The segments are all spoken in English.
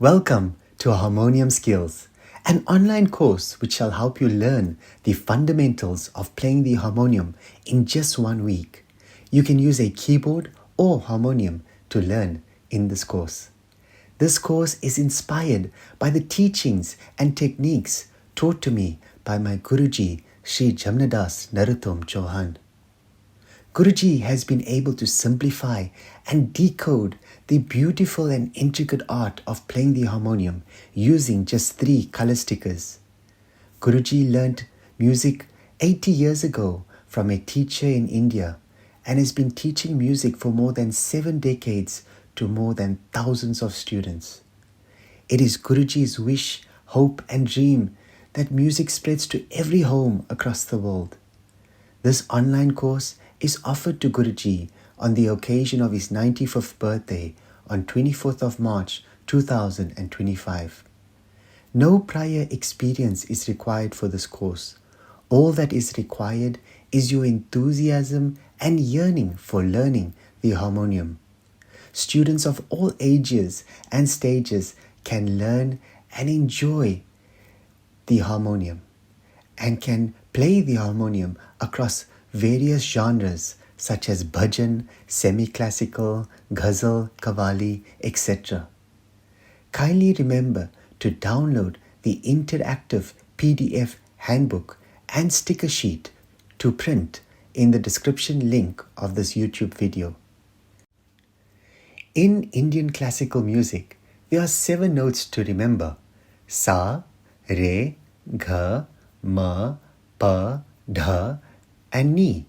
Welcome to Harmonium Skills, an online course which shall help you learn the fundamentals of playing the harmonium in just 1 week. You can use a keyboard or harmonium to learn in this course. This course is inspired by the teachings and techniques taught to me by my Guruji, Sri Jamnadas Naratom Chauhan. Guruji has been able to simplify and decode the beautiful and intricate art of playing the harmonium using just 3 color stickers. Guruji learnt music 80 years ago from a teacher in India and has been teaching music for more than 7 decades to more than thousands of students. It is Guruji's wish, hope and dream that music spreads to every home across the world. This online course is offered to Guruji on the occasion of his 95th birthday on 24th of March 2025. No prior experience is required for this course. All that is required is your enthusiasm and yearning for learning the harmonium. Students of all ages and stages can learn and enjoy the harmonium and can play the harmonium across various genres such as bhajan, semi-classical, ghazal, qawwali, etc. Kindly remember to download the interactive PDF handbook and sticker sheet to print in the description link of this YouTube video. In Indian classical music, there are 7 notes to remember: sa, re, gha, ma, pa, dha, and ni.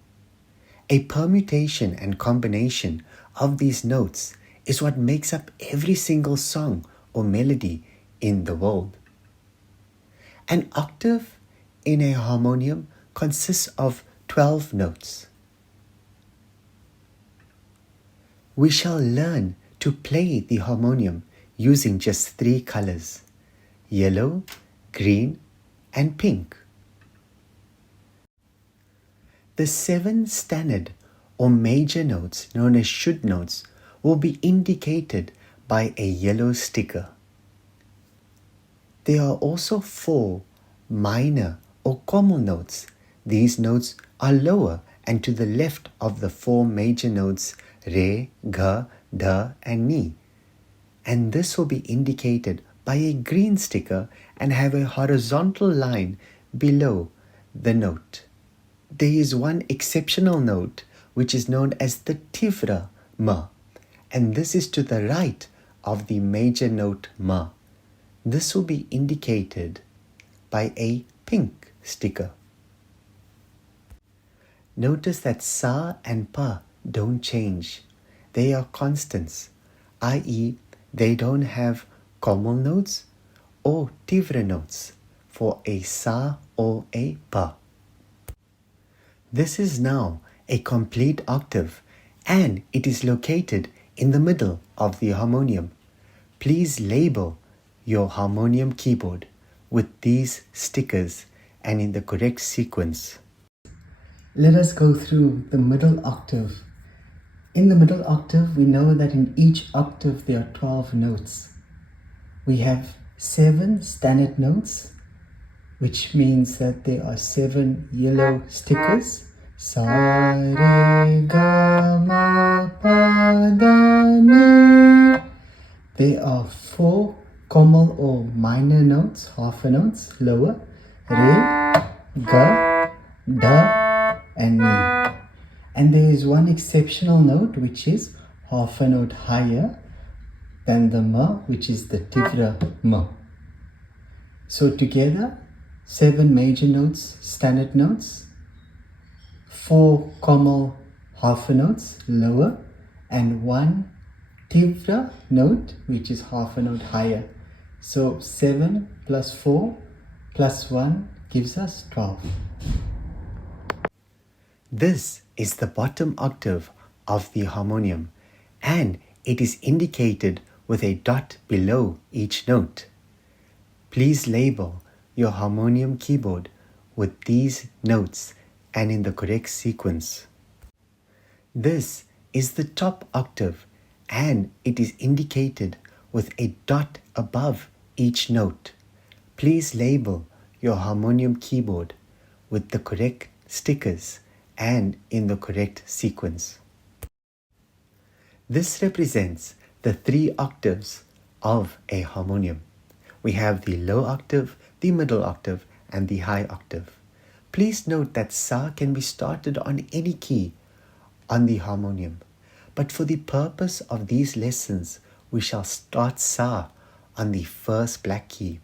A permutation and combination of these notes is what makes up every single song or melody in the world. An octave in a harmonium consists of 12 notes. We shall learn to play the harmonium using just 3 colors: yellow, green, and pink. The 7 standard or major notes, known as Shuddh notes, will be indicated by a yellow sticker. There are also 4 minor or komal notes. These notes are lower and to the left of the 4 major notes re, ga, da, and ni. And this will be indicated by a green sticker and have a horizontal line below the note. There is one exceptional note which is known as the tivra ma, and this is to the right of the major note ma. This will be indicated by a pink sticker. Notice that sa and pa don't change. They are constants, i.e. they don't have komal notes or tivra notes for a sa or a pa. This is now a complete octave and it is located in the middle of the harmonium. Please label your harmonium keyboard with these stickers and in the correct sequence. Let us go through the middle octave. In the middle octave, we know that in each octave there are 12 notes. We have 7 standard notes, which means that there are 7 yellow stickers. Sa, re, ga, ma, pa, da, ni. There are 4 komal or minor notes, half a notes, lower. Re, ga, da, and ni. And there is one exceptional note which is half a note higher than the ma, which is the tivra ma. So together, 7 major notes, standard notes, 4 komal half a notes, lower, and 1 tivra note, which is half a note higher. So 7 plus 4 plus 1 gives us 12. This is the bottom octave of the harmonium, and it is indicated with a dot below each note. Please label your harmonium keyboard with these notes and in the correct sequence. This is the top octave and it is indicated with a dot above each note. Please label your harmonium keyboard with the correct stickers and in the correct sequence. This represents the 3 octaves of a harmonium. We have the low octave, the middle octave, and the high octave. Please note that Sa can be started on any key on the harmonium. But for the purpose of these lessons, we shall start Sa on the first black key.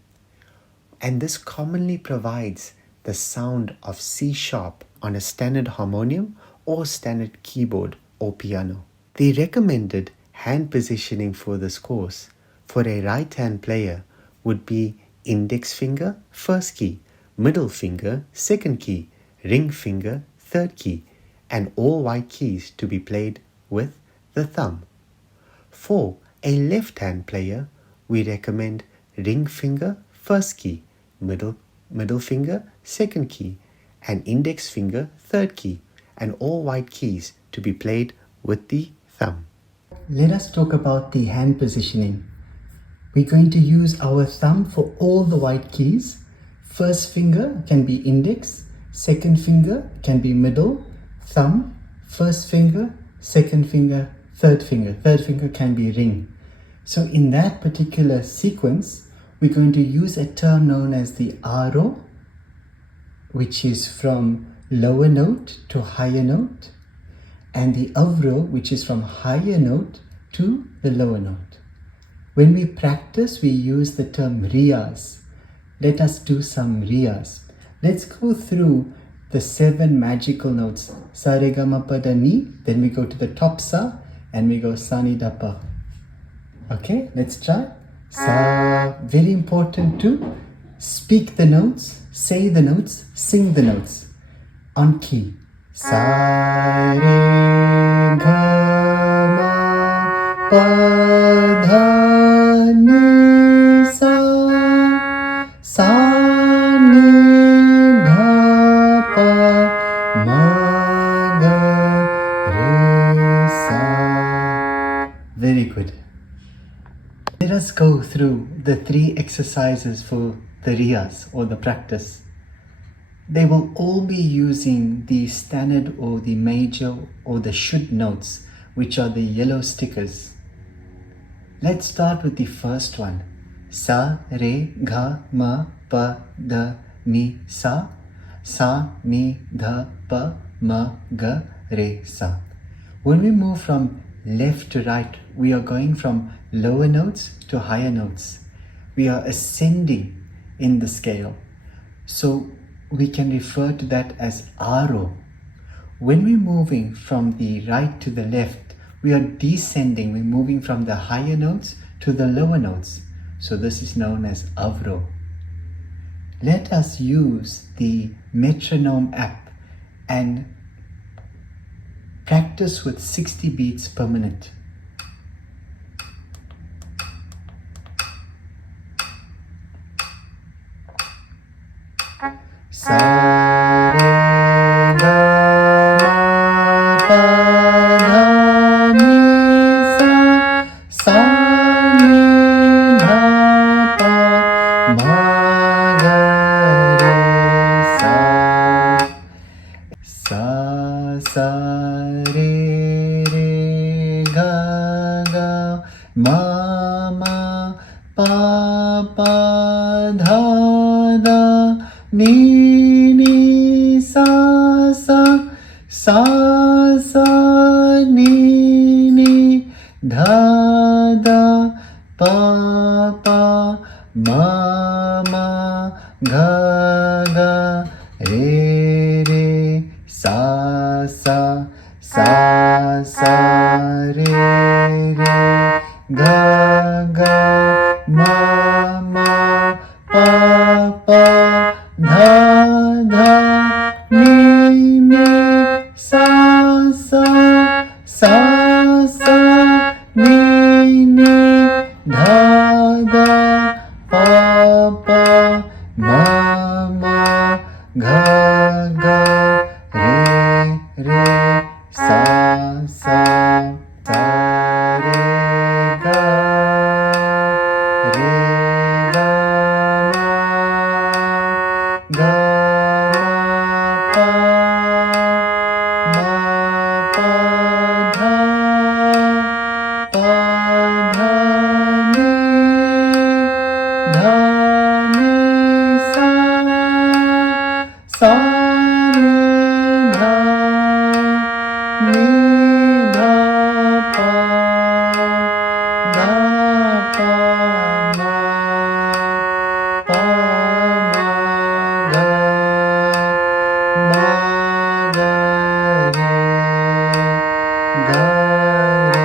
And this commonly provides the sound of C sharp on a standard harmonium or standard keyboard or piano. The recommended hand positioning for this course for a right hand player would be index finger, first key, middle finger, second key, ring finger, third key, and all white keys to be played with the thumb. For a left hand player, we recommend ring finger, first key, middle finger, second key, and index finger, third key, and all white keys to be played with the thumb. Let us talk about the hand positioning. We're going to use our thumb for all the white keys. First finger can be index, second finger can be middle, thumb, first finger, second finger, third finger can be ring. So in that particular sequence, we're going to use a term known as the aro, which is from lower note to higher note, and the avro, which is from higher note to the lower note. When we practice, we use the term Riyaz. Let us do some Riyaz. Let's go through the 7 magical notes. Sa, re, ga, ma, pa, da, ni. Then we go to the top Sa and we go sa, ni, da, pa. Okay, let's try. Sa. Very important to speak the notes, say the notes, sing the notes on key. Sa, re, ga, ma, pa, dha, ni, sa. Sa, ni, dha, pa, ma, ga, re, sa. Very good. Let us go through the 3 exercises for the Riyaz or the practice. They will all be using the standard or the major or the should notes, which are the yellow stickers. Let's start with the first one. Sa, re, ga, ma, pa, da, ni, sa. Sa, ni, dha, pa, ma, ga, re, sa. When we move from left to right, we are going from lower notes to higher notes. We are ascending in the scale. So we can refer to that as aro. When we're moving from the right to the left, we are descending. We're moving from the higher notes to the lower notes. So this is known as avro. Let us use the metronome app and practice with 60 beats per minute. Sa, re, ga, ma, pa, dha, ni, sa. Sa, ni, dha, pa, ma, ga, re, sa. Sa, re, ga, ma, pa, dha, ni, sa, sa, ni, dha, pa, ma, ga, re, sa, re, ga, ma, pa, dha, ni, sa, ni, dha, pa, ma, ga, re, sa, re, ga. Re, ga, ma, pa, pa, dha, ni, sa, ni, dha, ni, dha, pa, pa, ma, pa, ma, ga, re,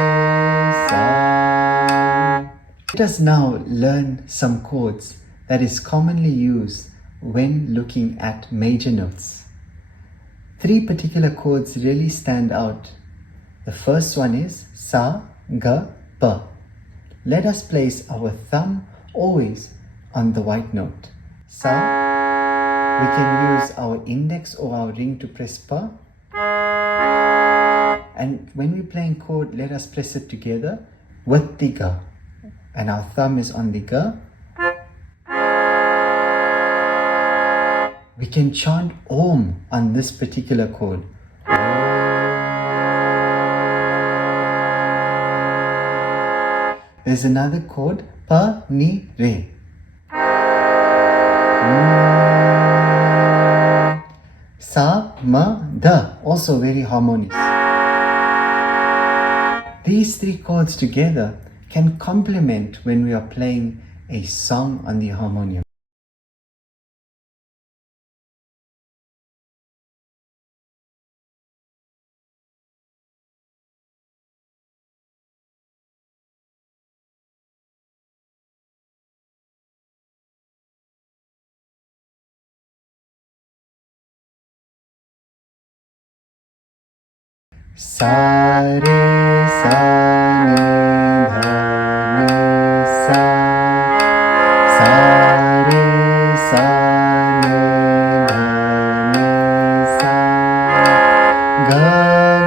sa. Let us now learn some chords that is commonly used when looking at major notes. 3 particular chords really stand out. The first one is sa, ga, pa. Let us place our thumb always on the white note. Sa, we can use our index or our ring to press pa. And when we're playing chord, let us press it together with the ga. And our thumb is on the ga. We can chant Om on this particular chord. There's another chord, pa, ni, re. Sa, ma, da, also very harmonious. These 3 chords together can complement when we are playing a song on the harmonium. Sa, re, sa, ni, dha, ni, sa. Sa, re, sa, ni, dha, ni, sa. Ga,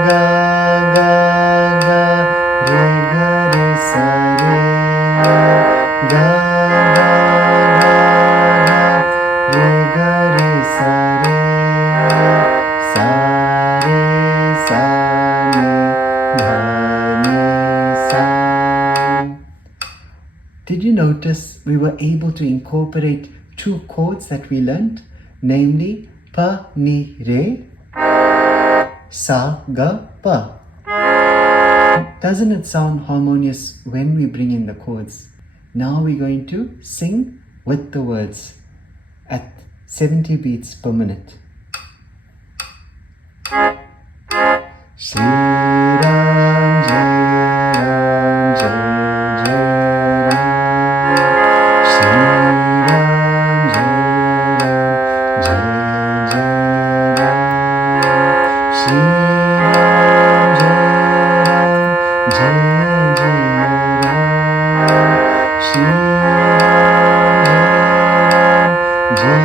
ga, ga, ga, re, ga, re, sa, re. Ga, ga, ga, ga, re, ga, re, sa, re. Sa, re, sa, ni, dha, ni, sa. Did you notice we were able to incorporate 2 chords that we learnt, namely pa, ni, re, sa, ga, pa? Doesn't it sound harmonious when we bring in the chords? Now we're going to sing with the words at 70 beats per minute. Shri Ram, Jai Ram, Jai Jai Ram. Shri Ram, Jai Ram, Jai Jai Ram. Shri Ram, Jai Ram, Jai Jai Ram. Shri Ram, Jai Ram, Jai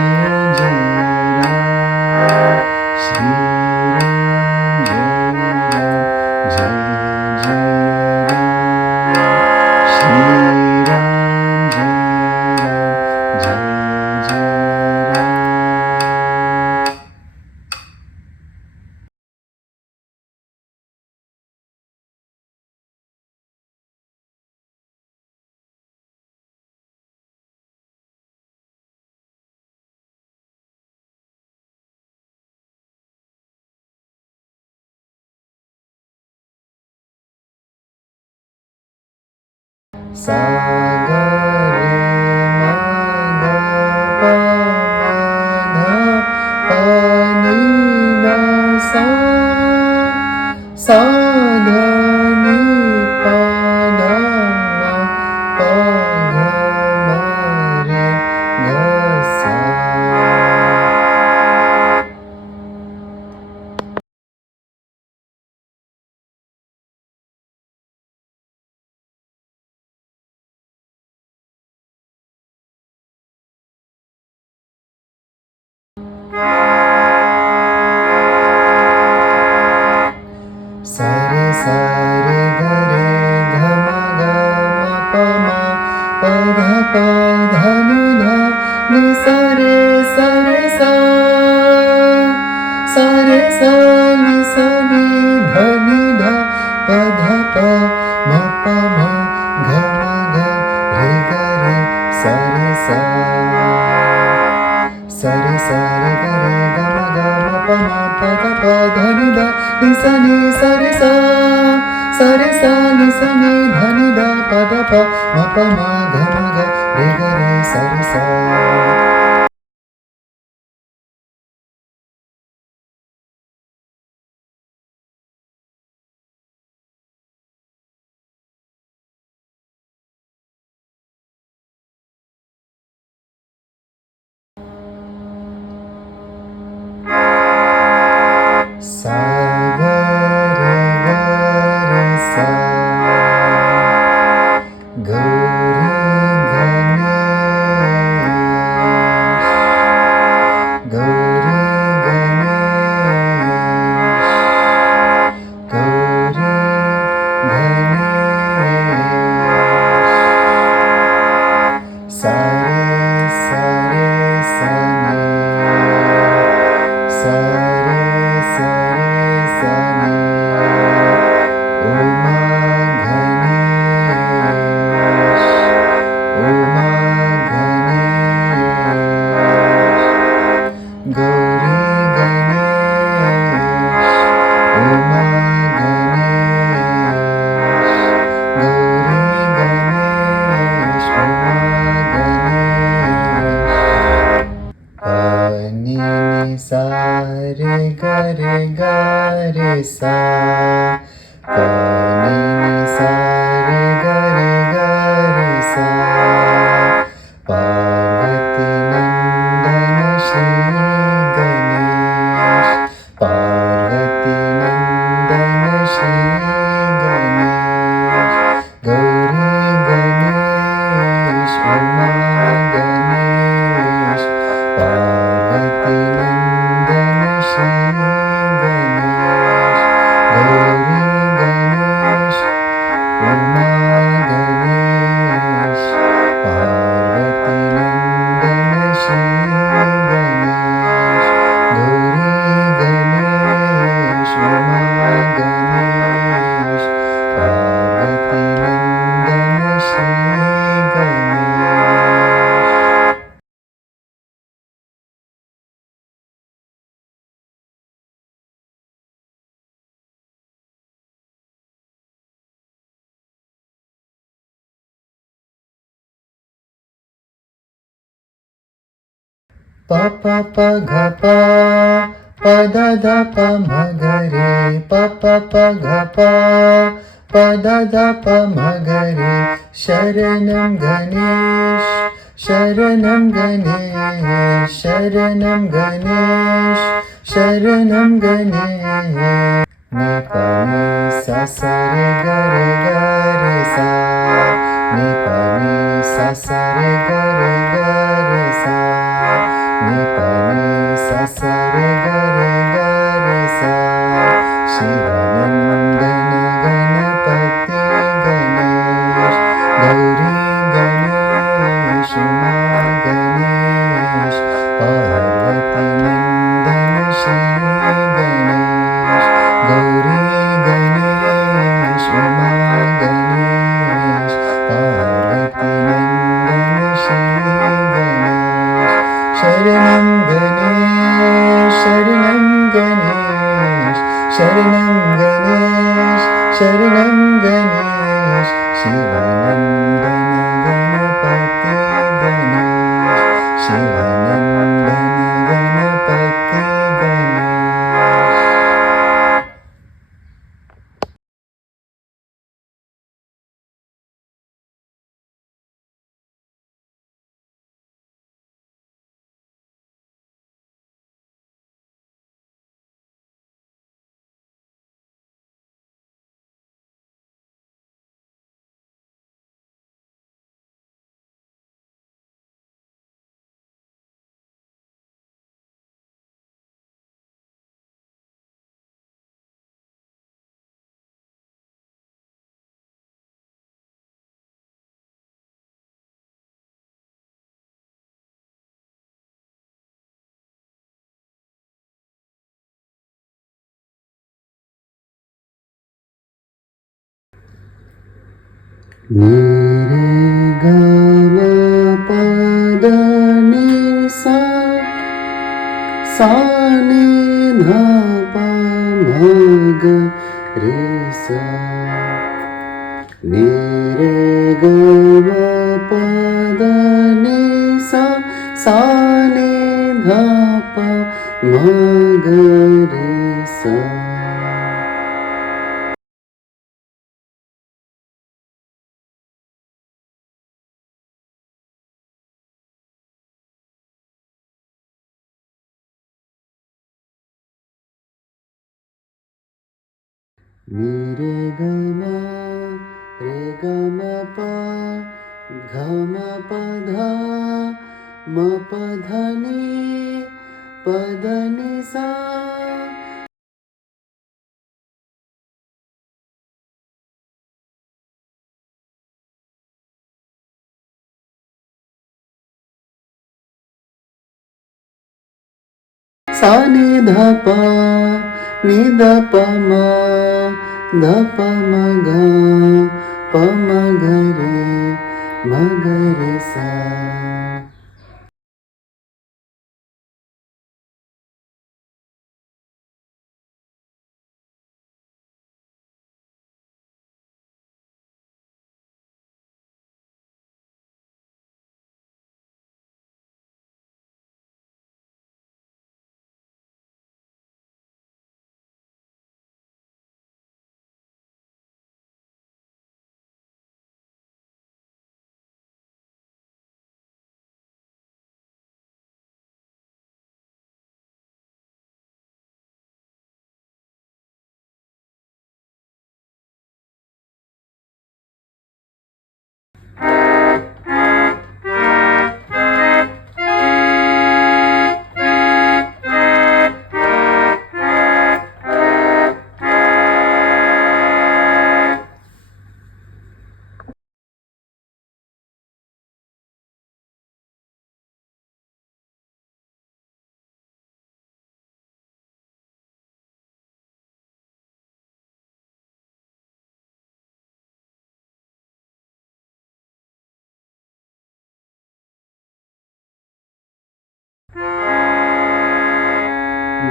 Jai Ram. Shri Ram, Jai Ram, Jai Jai Ram. Shri Ram, Jai Ram, Jai Jai Ram. Sa, ga, re, ma, ga, pa, ma, dha, pa, ni, na, sa. Sa, dha, ni, pa, dha, ma, pa, ga, ma, re, ga, sa. Sa, re, ga, re, ga, ma, pa, dha pa dha ni dha ni sa re sa ni sa ni dha ni dha pa dha pa ma ga re ga re sa re ga re ga ma pa dha pa dha ni dha ni sa re sa ni sa ni dha ni dha pa dha pa ma ga re ga re sa re sa. Sa ga re sa Gauri Ganesh Gauri Ganesh Gauri Ganesh Sa re sa ni sa re sa ni Uma Ganesh Uma Ganesh Gauri Ganesh Uma Ganesh Gauri Ganesh Uma Ganesh pa ni sa re ga sa pa ni sa re ga sa Parvati Nandana Shri Ganesh Parvati Nandana Shri Ganesh Gauri Ganesh Uma Ganesh Parvati Nandana Shri Ganesh Gauri Ganesh Uma Ganesh Parvati Nandana Shri Ganesh Gauri Ganesh Uma Ganesh Parvati Nandana Shri Ganesh. Pa pa pa ga pa da da pa ma ga re pa pa ga pa da da pa ma ga re Sharanam Ganesh Sharanam Ganesh Sharanam Ganesh Sharanam Ganesh ni pa ni sa re ga re sa ni pa ni sa re ga re sa ni pa ni sa re ga re sa Shivanandana Ganapati Ganesh Gauri Ganesh Uma Ganesh Parvati Nandana Shri Ganesh Gauri Ganesh Uma Ganesh Parvati Nandana Shri Ganesh Sharanam Ganesh Sharanam Ganesh Sharanam Ganesh Sharanam Ganesh Shivanandana Ganapati Ganesh Shivanandana Ganapati Ganesh. Ni re ga ma pa da ni sa, sa ni dha pa ma ga re sa. Ni re ga ma pa da ni sa, sa ni dha pa ma ga re sa. Ni re ga ma pa ga ma pa dha ma pa dha ni pa da ni sa. Sa ni dha pa ni da pa ma dha pa ma ga re sa.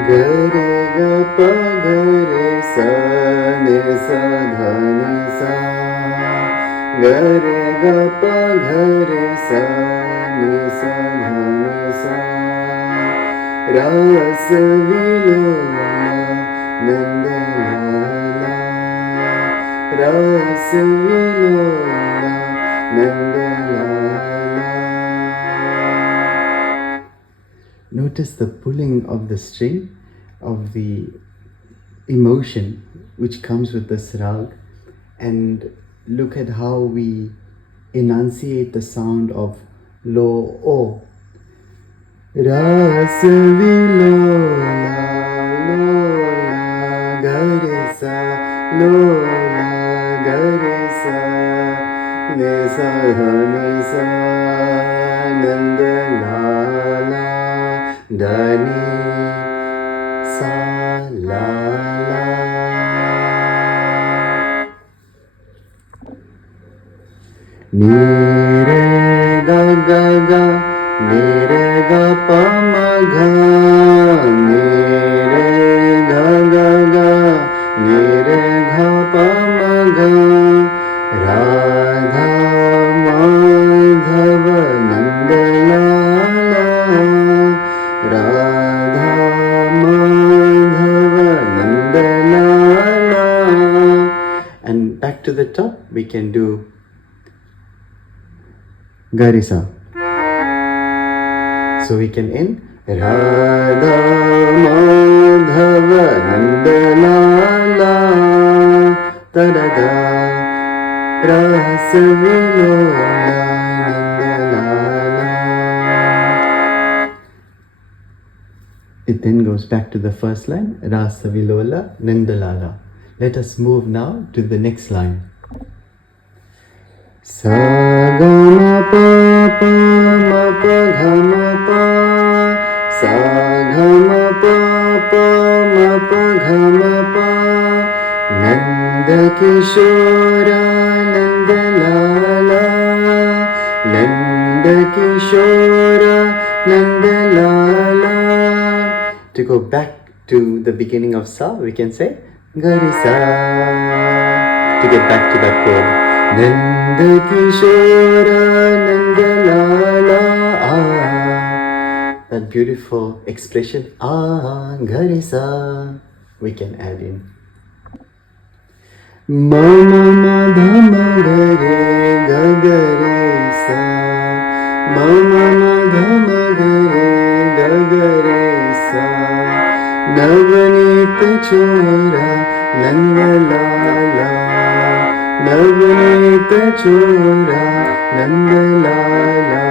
Ga re ga pa ga re sa ni sa dha ni sa. Ga re ga pa ga re sa ni sa dha ni sa. Ras vilola nand lala. Ras vilola nand lala. Notice the pulling of the string, of the emotion which comes with this rag, and look at how we enunciate the sound of lo o. Ras vilola lola ga re sa, lola ga re sa, ne sa ha ne sa nand lala da ni sa la la. Ni re ga ga ga, ni re ga pa ma ga, ni re ga ga ga, ni re ga pa ma ga. Radha Madhava Nand Lala, Radha Madhava Nand Lala. And back to the top, we can do Garisa. So we can end Radha Madhava Nanda Lala da da da Rasa Vilola Nanda Lala. It then goes back to the first line, Rasa Vilola Nanda Lala. Let us move now to the next line. Sa ga ma pa pa ma pa ga ma pa, sa ga ma pa pa ma pa ga ma pa. Nanda Kishora Nanda Lala. Nanda Kishora Nanda Lala. To go back to the beginning of Sa, we can say Gari Sa. To get back to that chord. Nanda Kishora Nanda Lala. That beautiful expression. Gari Sa. We can add in. Ma ma ma dha ma ga re ga ga re sa. Ma ma ma dha ma ga re ga ga re sa. Navneet chora nanda lala. Navneet chora nanda lala.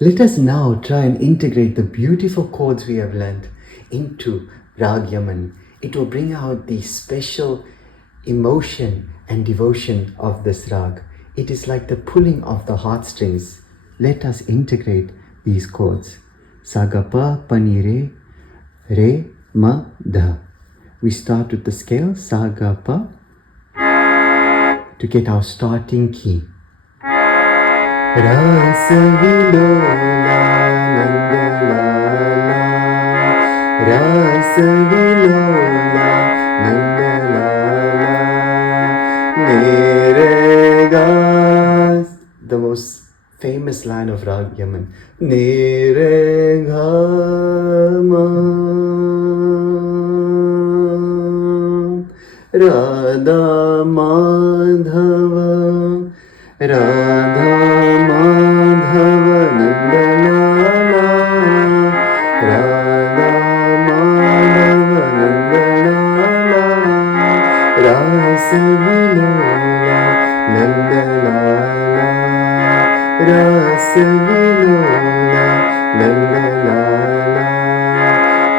Let us now try and integrate the beautiful chords we have learned into Raag Yaman. It will bring out the special emotion and devotion of this Raag. It is like the pulling of the heartstrings. Let us integrate these chords. Sagapa, panire, re, ma, dha. We start with the scale Sagapa to get our starting key. Rasavilola Nandalala. Rasavilola Nandalala. Neregas. The most famous line of Raag Yaman. Neregama Radha Madhava Radha Madhava Nandalala. Radha Madhava Nandalala. Rasavilola Nandalala. Rasavilola Nandalala.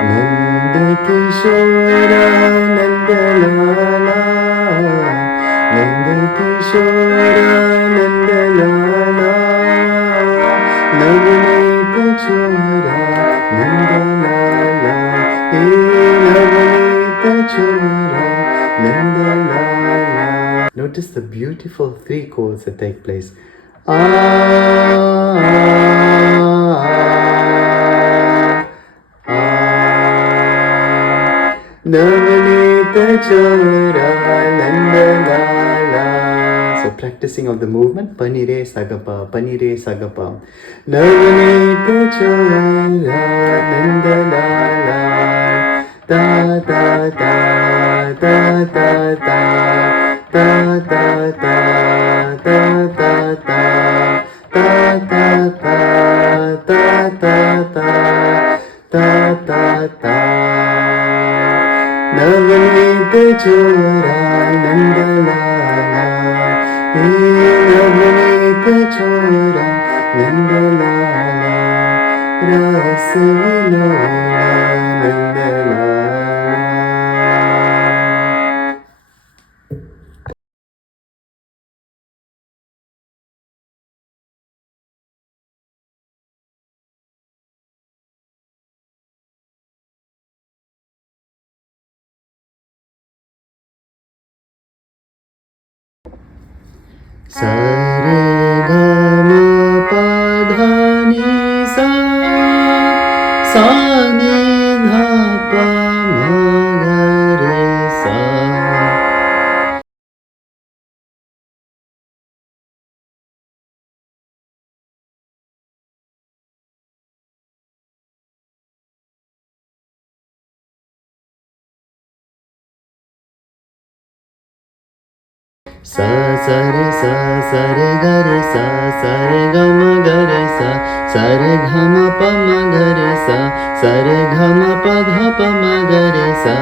Nanda Kishora Nandalala. Nanda Kishora Nandalala. Navneet chora Nandalala. Navneet chora Nandalala. Notice the beautiful three chords that take place. Navneet chora Nandalala. So practicing of the movement. Panire sagapa, panire sagapa. Navneet chora Nandalala. Ta ta ta ta ta ta ta ta ta ta ta ta ta ta ta ta ta ta ta. Navneet chora Nandalala. Navneet chora Nandalala. Rasavilola Nandalala. Sare ga ma pa dha ni sa. Sa ni dha pa ma ga re sa. Sa sa re ga re sa re ga ma ga re sa re ga ma pa ma ga re sa re ga ma pa dha pa ma ga re sa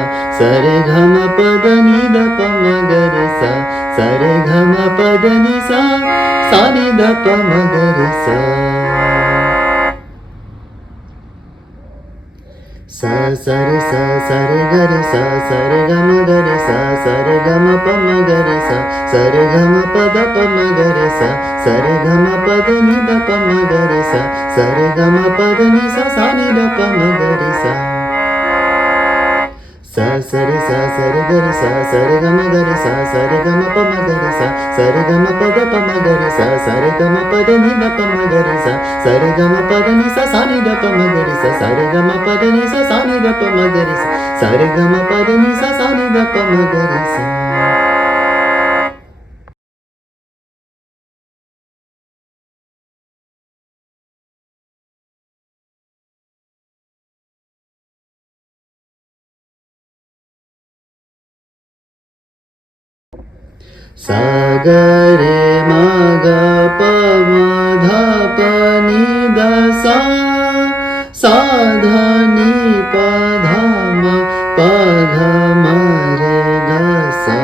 re ga ma pa da ni da pa ma ga re sa re ga ma pa da ni sa ni da pa ma ga re sa. Sa re ga re ga ma ga re re ga ma pa ma ga re re ga ma pa da pa ma ga re re ga ma pa da ni da pa ma ga re re ga ma pa da ni sa ni da pa ma ga re sa. Sa re ga re ga ma ga re re ga ma pa pada ni da pa ma ga re sa sa re ga ma pada ni sa sa ni da pa ma ga re sa sa re ga ma pada ni sa sa ni da pa ma ga re sa sa re ga ma pada ni sa sa ni da pa ma ga re sa. Sa ga re ma ga pa ma dha pa ni da sa sa dha ni pa dha ma pa dha ma re ga sa.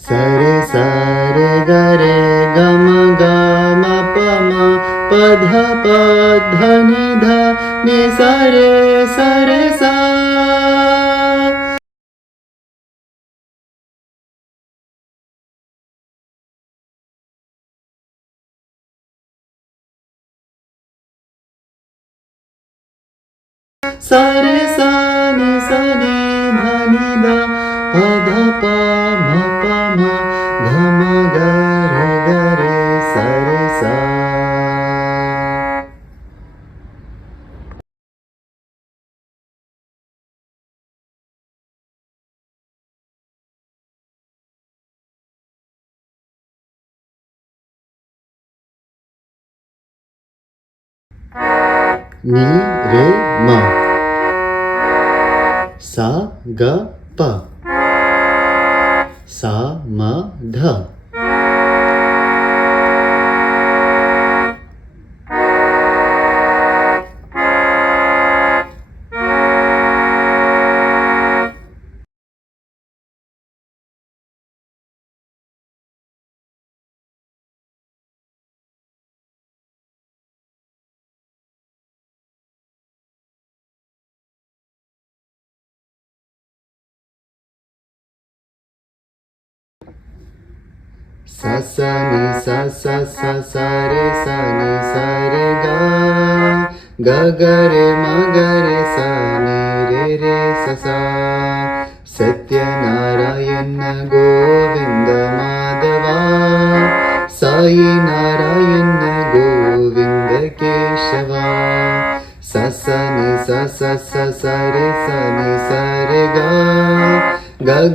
Sa re ga re ga ma pa ma pa dha ni dha ni sa re sa. Sa re sa ni dha ni da pa dha pa ma dha ma ga re sa re sa. Ni re ma sa ga pa sa ma dha sa sa ni sa re sa ni sa re ga re ma ga re sa ni re sa sa. Satya Narayana Govinda Madhava Sai Narayana Govinda Keshava. Sa sa ni sa re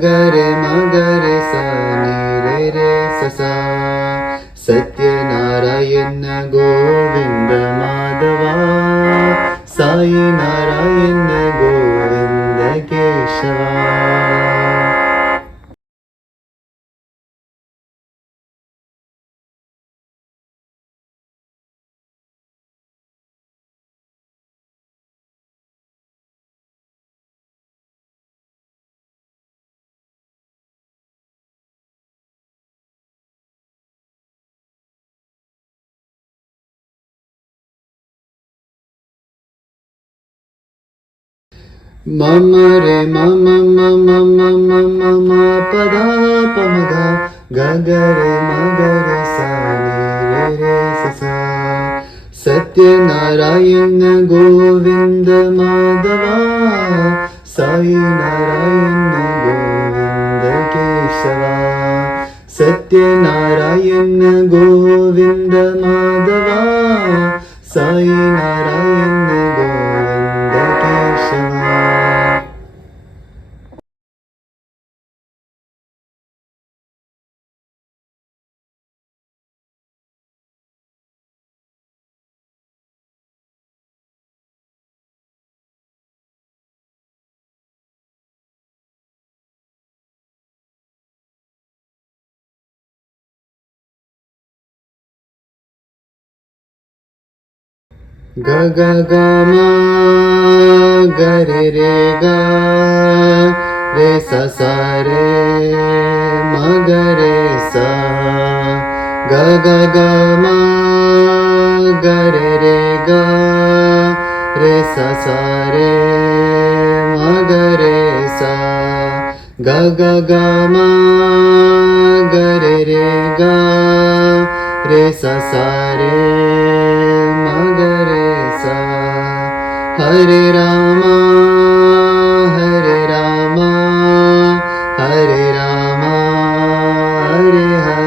ga re ma ga re sa ni re sa sa. Satya Narayana Govinda Madhava Sai Narayana Govinda Keshava. Mama re mama mama mama mama pada pamaga ga ga re ma ga re sa ni re sa sa. Satya Narayana Govinda Madhava Sai Narayana Govinda Keshava. Satya Narayana Govinda Madhava Sai Narayana Govinda Keshava. Ga ga ga ma ga re ga re sa sa re ma ga re sa. Ga ga ga ma ga re ga re sa sa re ma ga re sa. ga ga ga ma ga re re ga re sa sa re ma ga re sa. Hare Rama Hare Rama Hare Rama Hare Hare.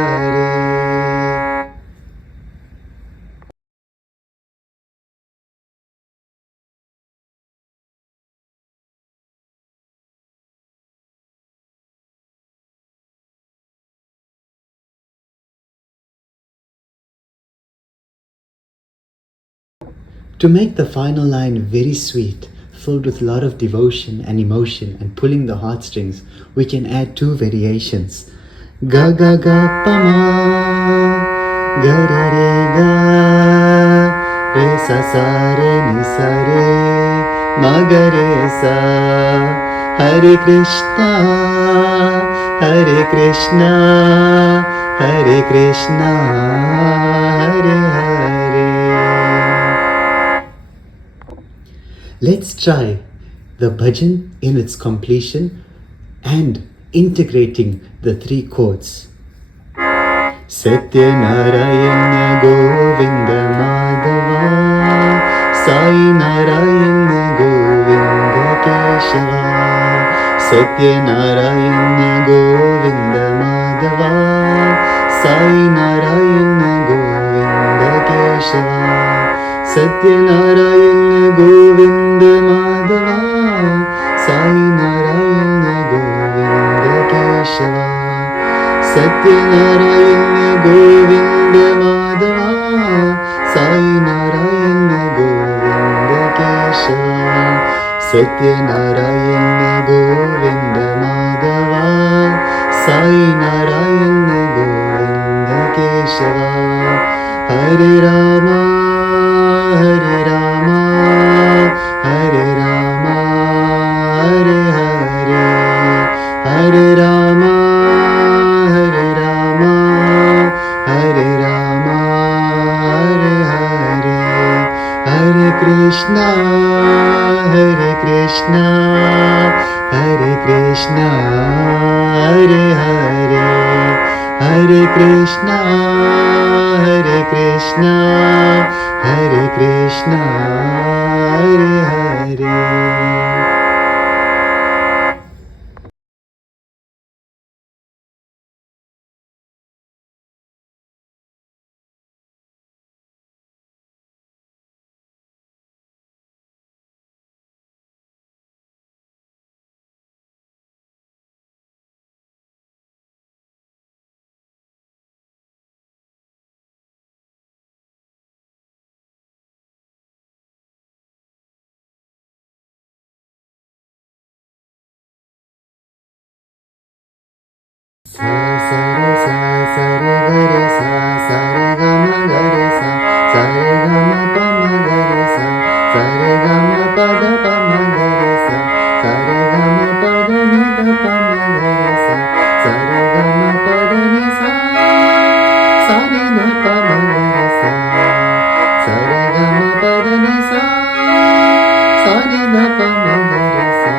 To make the final line very sweet, filled with a lot of devotion and emotion and pulling the heartstrings, we can add two variations. Ga ga ga pa ma, ga re re ga, re sa sa re ni sa re, ma ga re sa. Hare Krishna, Hare Krishna, Hare Krishna, Hare Hare. Let's try the bhajan in its completion and integrating the three chords. Satya Narayana Govinda Madhava, Sai Narayana Govinda Keshava. Satya Narayana Govinda Madhava, Sai Narayana Govinda Keshava. Satya Narayana Govinda Madhava, Sai Narayana Govinda Keshava. Satya Narayana Govinda Madhava, Sai Narayana Govinda Keshava. Satya Narayana Govinda Madhava, Sai Narayana Govinda Keshava. Hare Rama Hare Rama Hare Rama Hare Hare. Hare Rama Hare Rama Hare Rama Hare Hare. Hare Krishna Hare Krishna Hare Krishna Hare Hare. Hare Krishna Hare Krishna Hare Krishna Hare Hare. Sa sa re sa sa re ga re sa sa re ga ma ga re sa sa re ga ma pa ma ga re sa sa re ga ma pa da pa ma ga re sa sa re ga ma pa da ni da pa ma ga re sa sa re ga ma pa da ni sa sa ni da pa ma ga re sa sa re ga ma pa da ni sa sa ni da pa ma ga re sa.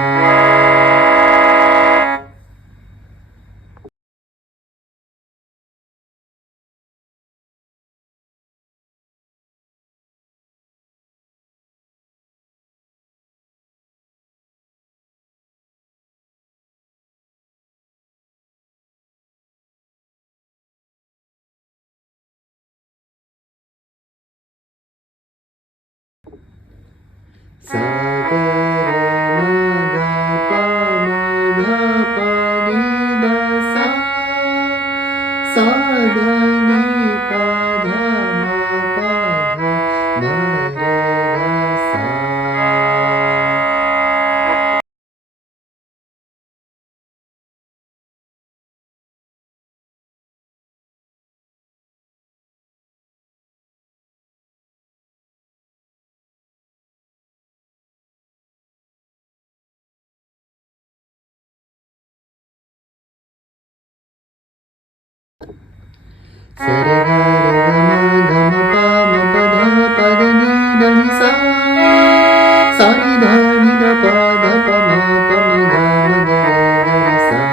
Sa ga re ma ga pa ma dha pa ni da sa sa dha ni pa dha ma pa dha ma re ga sa. Sa re ga ma pa ma pa dha pa da ni da ni sa sa ni da pa da pa ma ga ma ga re ga re sa.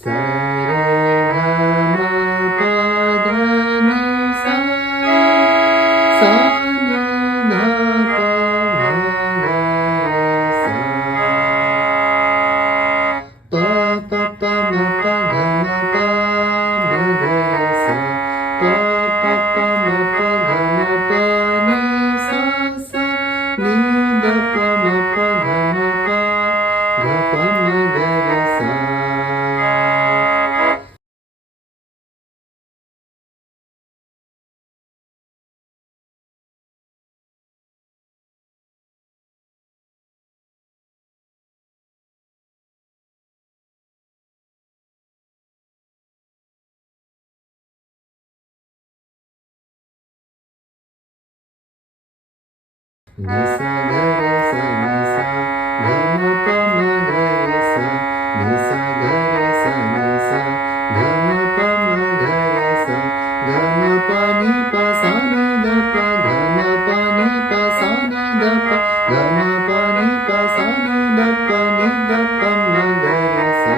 sa re ga ma pa da ni sa sa ni da pa ma ga re sa pa pa pa ma pa ga ma pa ma ga re sa pa pa pa ma pa ga ma pa ni sa sa ni da pa ma pa ga ma pa ga pa ma ga re sa. Ni sa ga re sa ni sa ga ma pa ma ga re sa ni sa ga re sa ni sa ga ma pa ma ga re sa ga ma pa ni pa sa ni da pa ga ma pa ni pa sa ni da pa ga ma pa ni pa sa ni da pa ni da pa ma ga re sa.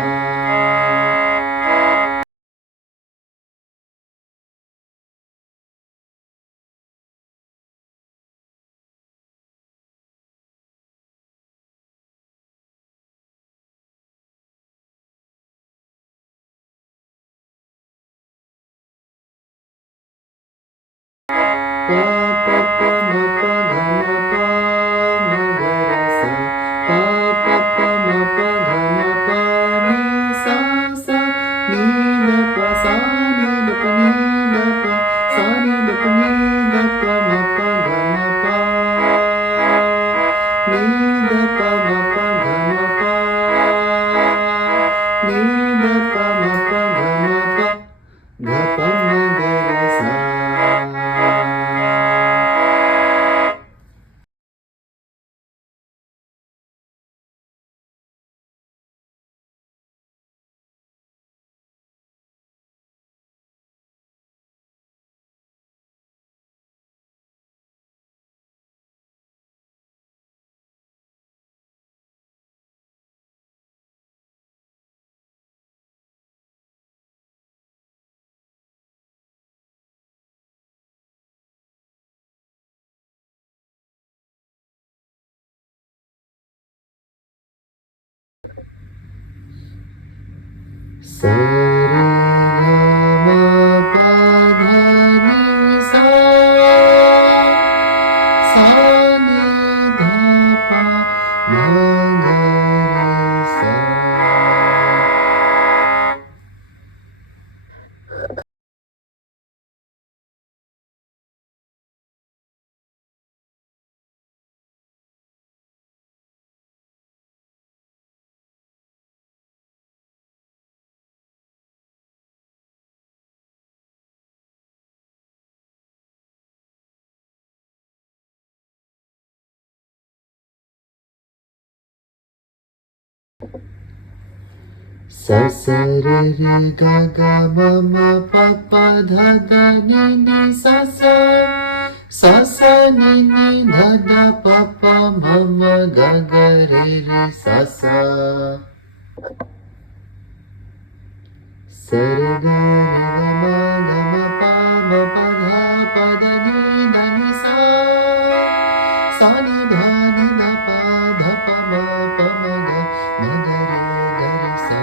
Pa pa pa ma pa ga ma pa ma ga re sa pa pa pa ma pa ga ma pa ni sa sa ni da pa sa ni da pa ni da pa sa ni da pa ni da pa ma pa ga ma pa ni da pa ma pa ga ma pa ni da pa ma pa ga ma pa ga pa ma ga re sa. Sa re ga ma pa da ni sa sa ni da pa ma ga re sa. Sa sa re re ga ga ma ma pa pa dha da ni ni sa sa sa sa ni ni dha da pa pa ma ma ga ga re re sa sa sa re ga re ga ma pa dha pa da ni da ni sa sa ni dha pa ma pa ma ga re sa.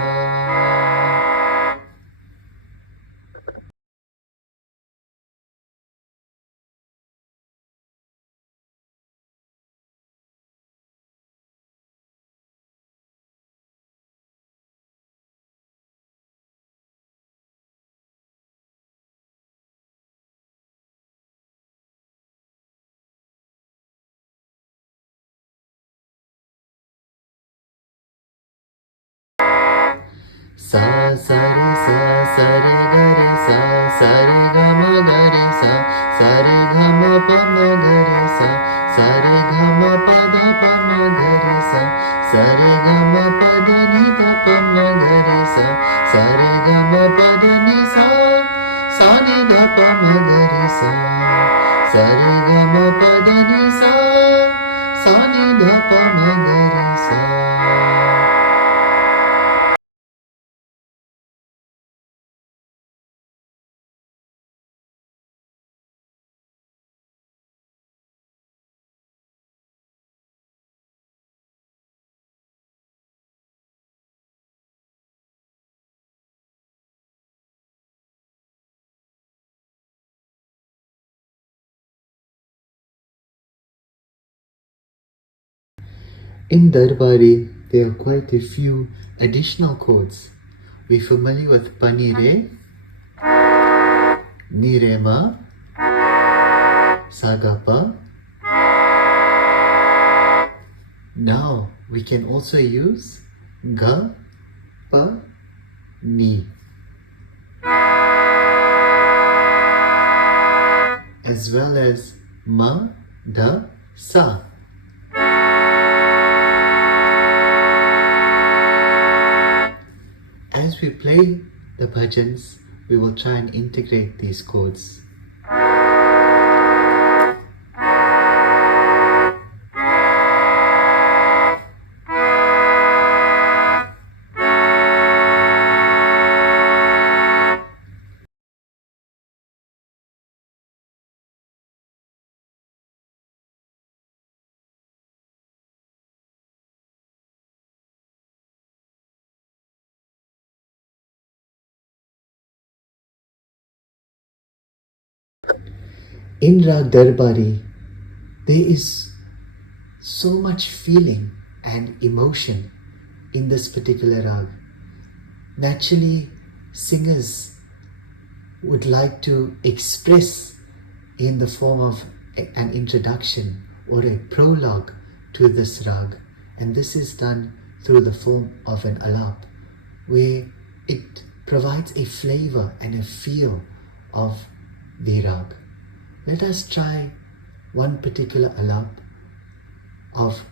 Sa sa re ga re sa re ga ma ga re sa re ga ma pa ma ga re sa re ga ma pa da pa ma ga re sa re ga ma pa da ni da pa ma ga re sa re ga ma pa da ni sa ni da pa ma ga re sa re ga ma pa da ni sa ni da pa ma ga re sa. In Darbari, there are quite a few additional chords. We're familiar with Pani Re, Ni Re Ma, Sa Ga Pa. Now we can also use Ga, Pa, Ni, as well as Ma, Da, Sa. As we play the bhajans, we will try and integrate these chords. In Raag Darbari, there is so much feeling and emotion in this particular rag. Naturally, singers would like to express in the form of an introduction or a prologue to this rag, and this is done through the form of an alap, where it provides a flavor and a feel of the rag. Let us try one particular alap of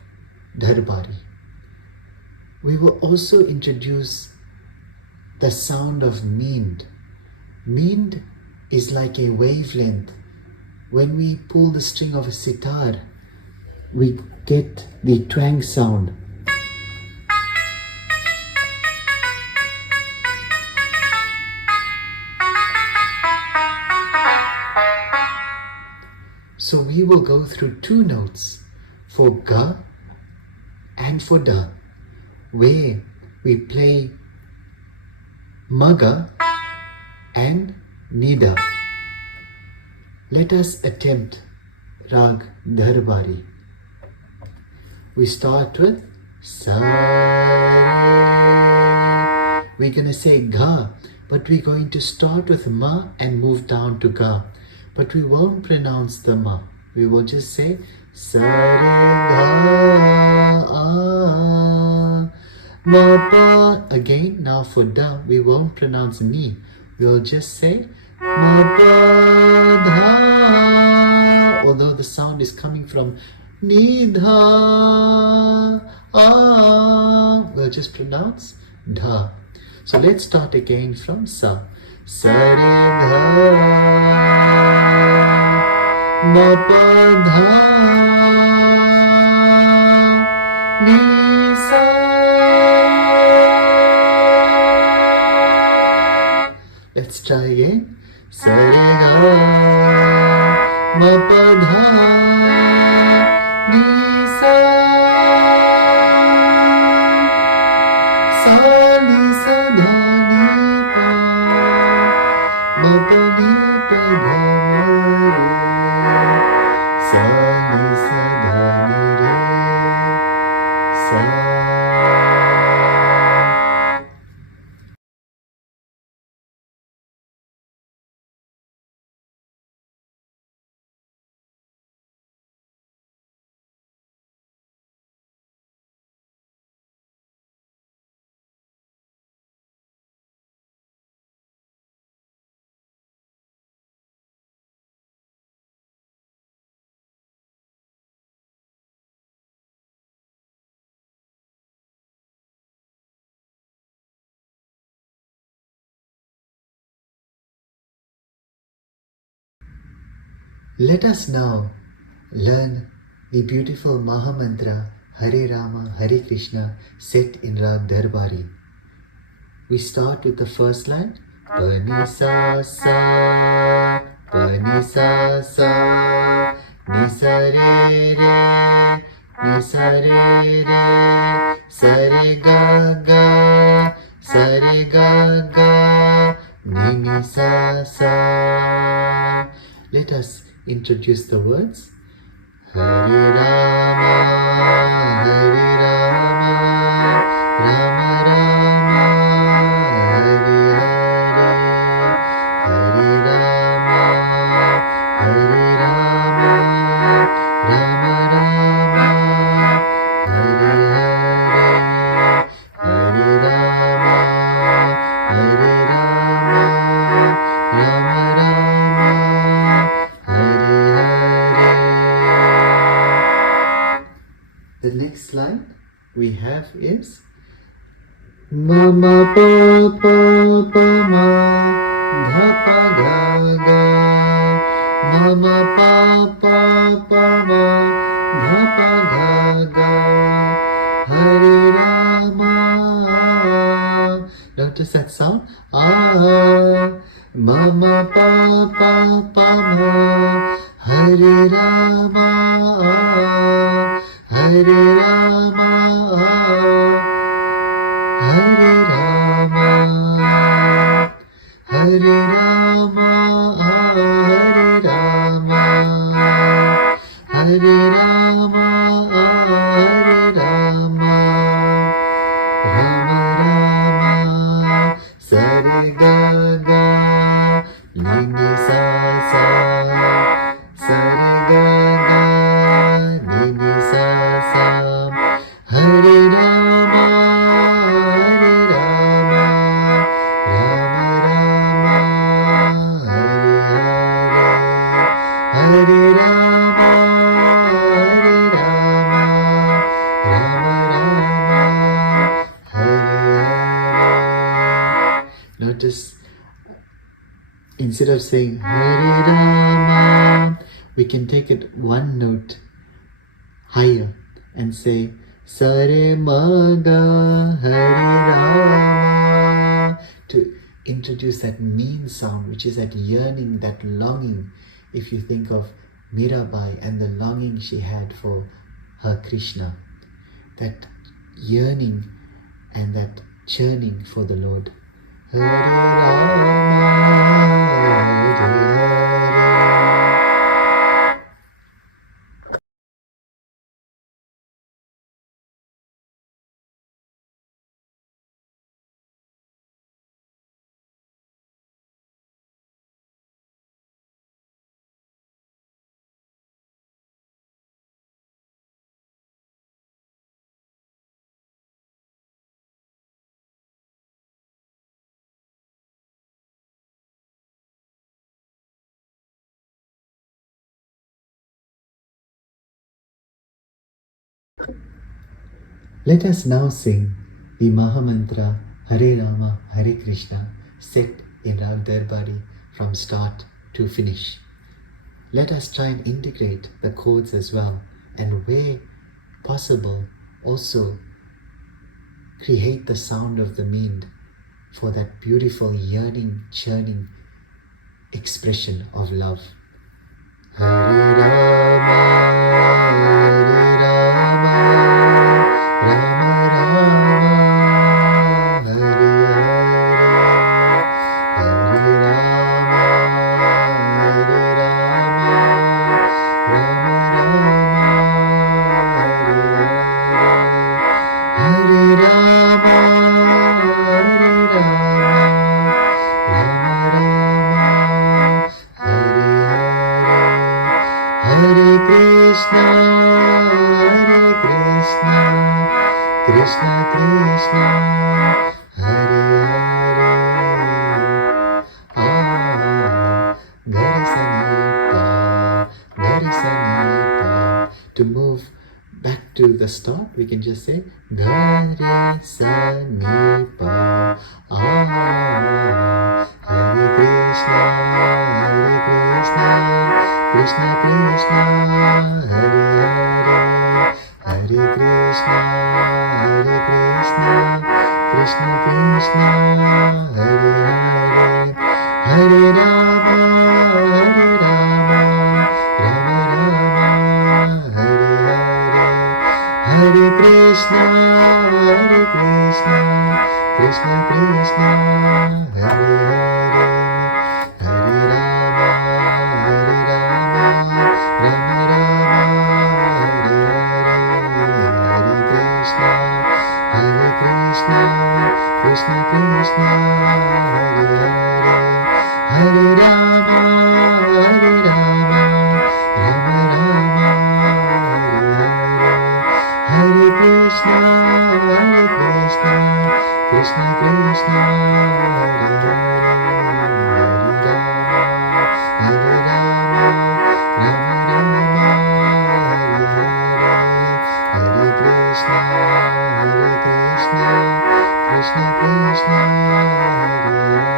Darbari. We will also introduce the sound of meend. Meend is like a wavelength. When we pull the string of a sitar, we get the twang sound. So we will go through two notes for Ga and for Da, where we play Maga and Nida. Let us attempt Raag Darbari. We start with Sa. We're going to say Ga, but we're going to start with Ma and move down to Ga. But we won't pronounce the Ma. We will just say Sa Re Ga Ma Pa. Again, now for Da, we won't pronounce Ni. We will just say Ma Pa Dha. Although the sound is coming from Ni Dha. We'll just pronounce Dha. So let's start again from Sa. Sa Re Dha Ma Pa Dha Ni Sa. Let's try again. Sa Re Ga Ma Pa Dha Ni Sa. Sa Ni Sa Dha Ni Pa Ma Pa Ni Pa Dha Re. Sa Ni Sa Dha Ni Re. Sa. Let us now learn the beautiful Maha Mantra Hare Rama Hare Krishna set in Raag Darbari. We start with the first line. Pa ni sa sa, pa ni sa sa, ni sa re re, ni sa re re, sa re ga ga, sa re ga ga, ni ni sa sa. Let us introduce the words. Hare Rama, Hare Rama, Rama Rama, Hare Hare, Hare Rama, Hare Rama, Rama Rama, Hare Hare, Hare Rama, Hare Rama, Rama Rama, Hare Hare. The next line we have is Mama pa pa pa ma dha pa ga ga. Mama pa pa pa ma dha pa ga ga. Hare Rama. Notice that sound. Mama pa pa pa ma. Hare Rama. Hare Rama. Hare Rama, Hare Rama, Hare Rama, Hare Rama, Hare Rama, Rama Rama, Sare Ga Ga, Nini Sa Sa, Sare Ga Ga, Nini Sa Sa, Hare Rama. Hare Rama, Hare Rama, Rama Rama, Hare Hare. Notice, instead of saying Hare Rama, we can take it one note higher and say Sare Maga Hare Rama, to introduce that mean sound, which is that yearning, that longing. If you think of Mirabai and the longing she had for her Krishna, that yearning and that churning for the Lord. Hare Rama, Hare Hare. Let us now sing the Mahamantra Hare Rama, Hare Krishna set in Raag Darbari from start to finish. Let us try and integrate the chords as well, and where possible also create the sound of the mean for that beautiful yearning, churning expression of love. Hare Rama, Hare Rama, Rama Rama, Hare Hare, Hare Rama, Hare Rama, Rama Rama, Hare Hare, Hare Rama, Hare Rama, Rama Rama, Hare Hare, Hare Krishna, Hare Krishna, Krishna Krishna, Hare Hare. Gare Sanita, Gare Sanita. To move back to the start, we can just say Gare Sanipa. Hare Krishna, Hare Krishna, Krishna Krishna, Hare Hare, Hare Krishna, Hare Krishna, Krishna Krishna, Hare Hare, Hare Rama, Hare Rama, Rama Rama, Hare Hare, Hare Krishna, Hare Krishna, Krishna Krishna, Hare Hare, Hare Rama, Hare Rama, Rama Rama, Krishna, Krishna Krishna, Hare Hare, Hare Rama, Hare Rama, Rama Rama, Hare Hare, Hare Krishna, Krishna Krishna, Hare Hare, Hare Rama, Rama Rama, Hare Krishna, Krishna Krishna, Hare Hare.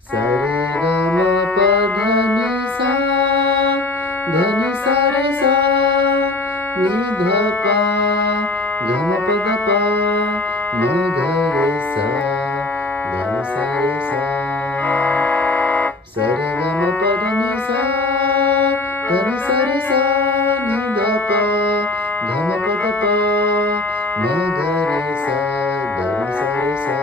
Sare Gama Pa Dhani Sa, Dhani Sare Sa, Ni Dha Pa, Gama Pa Dha Pa, Ma Ga Re Sa, Dhani Sare Sa. Sare Gama Pa Dhani Sa, Dhani Sare Sa, Ni Dha Pa, Gama Pa Dha Pa, Ma Ga Re Sa, Dhani Sare Sa.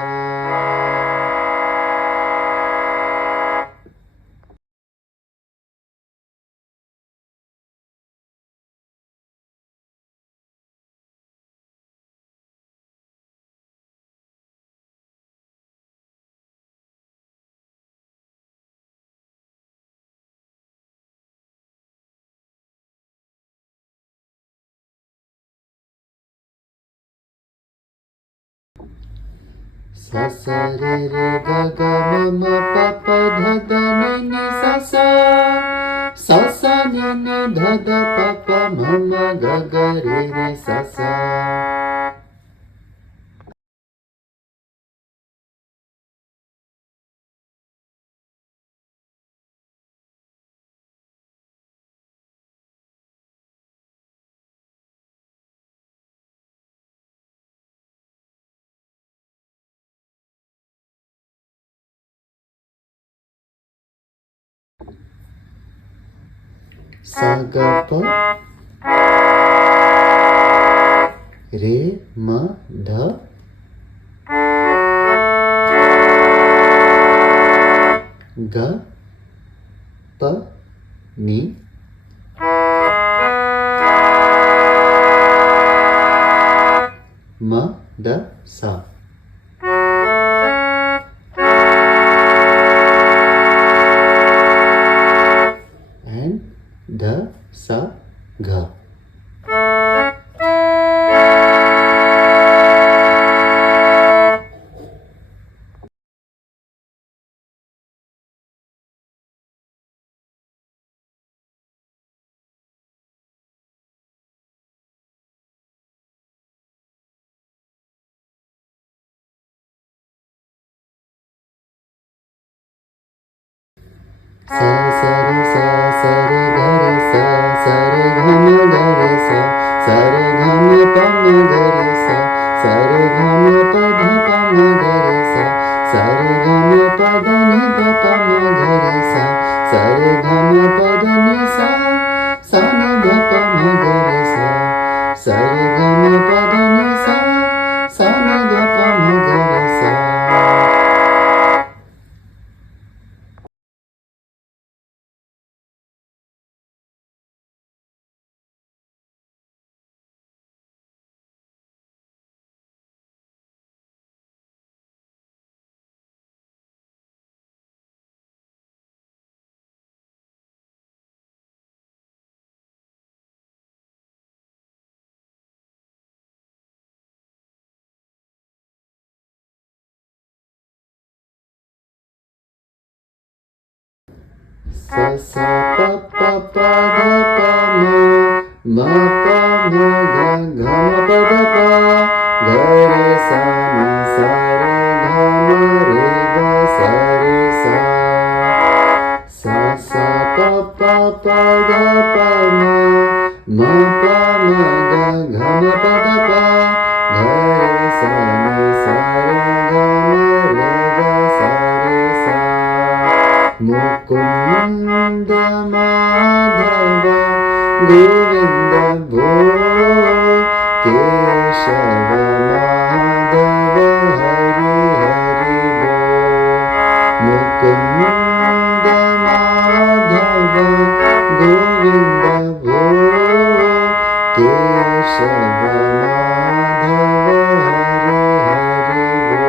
Sa sa re re ga ga ma ma pa pa dha dha ni ni sa sa, sa sa ni ni dha dha pa pa ma ma ga ga re re sa sa. Sa ga pa re ma dha ga pa ni ma da sa. And da sa ga. Sa sa re sa sa re ga re sa sa re ga ma ga re sa sa re ga ma pa ma ga re sa sa re ga ma pa dha pa ma ga re sa sa re ga ma pa dha ni dha pa ma ga re sa sa re ga ma pa dha ni sa sa ni dha pa ma ga re sa sa re ga ma pa dha ni sa sa ni dha pa ma ga re sa. Sa sa pa pa pa dha pa ma pa ma ga ga ma pa dha pa ga re sa ni sa re ga ma re ga sa re sa. pa pa da pa ma pa ma da ga ma pa da pa ga re sa ni sa re ga ma re ga sa re sa. Mukunda Madhava Govinda Bho Keshava Madhava Hari Hari Bo. Mukunda Madhava Govinda Bho Keshava Madhava Hari Hari Bo.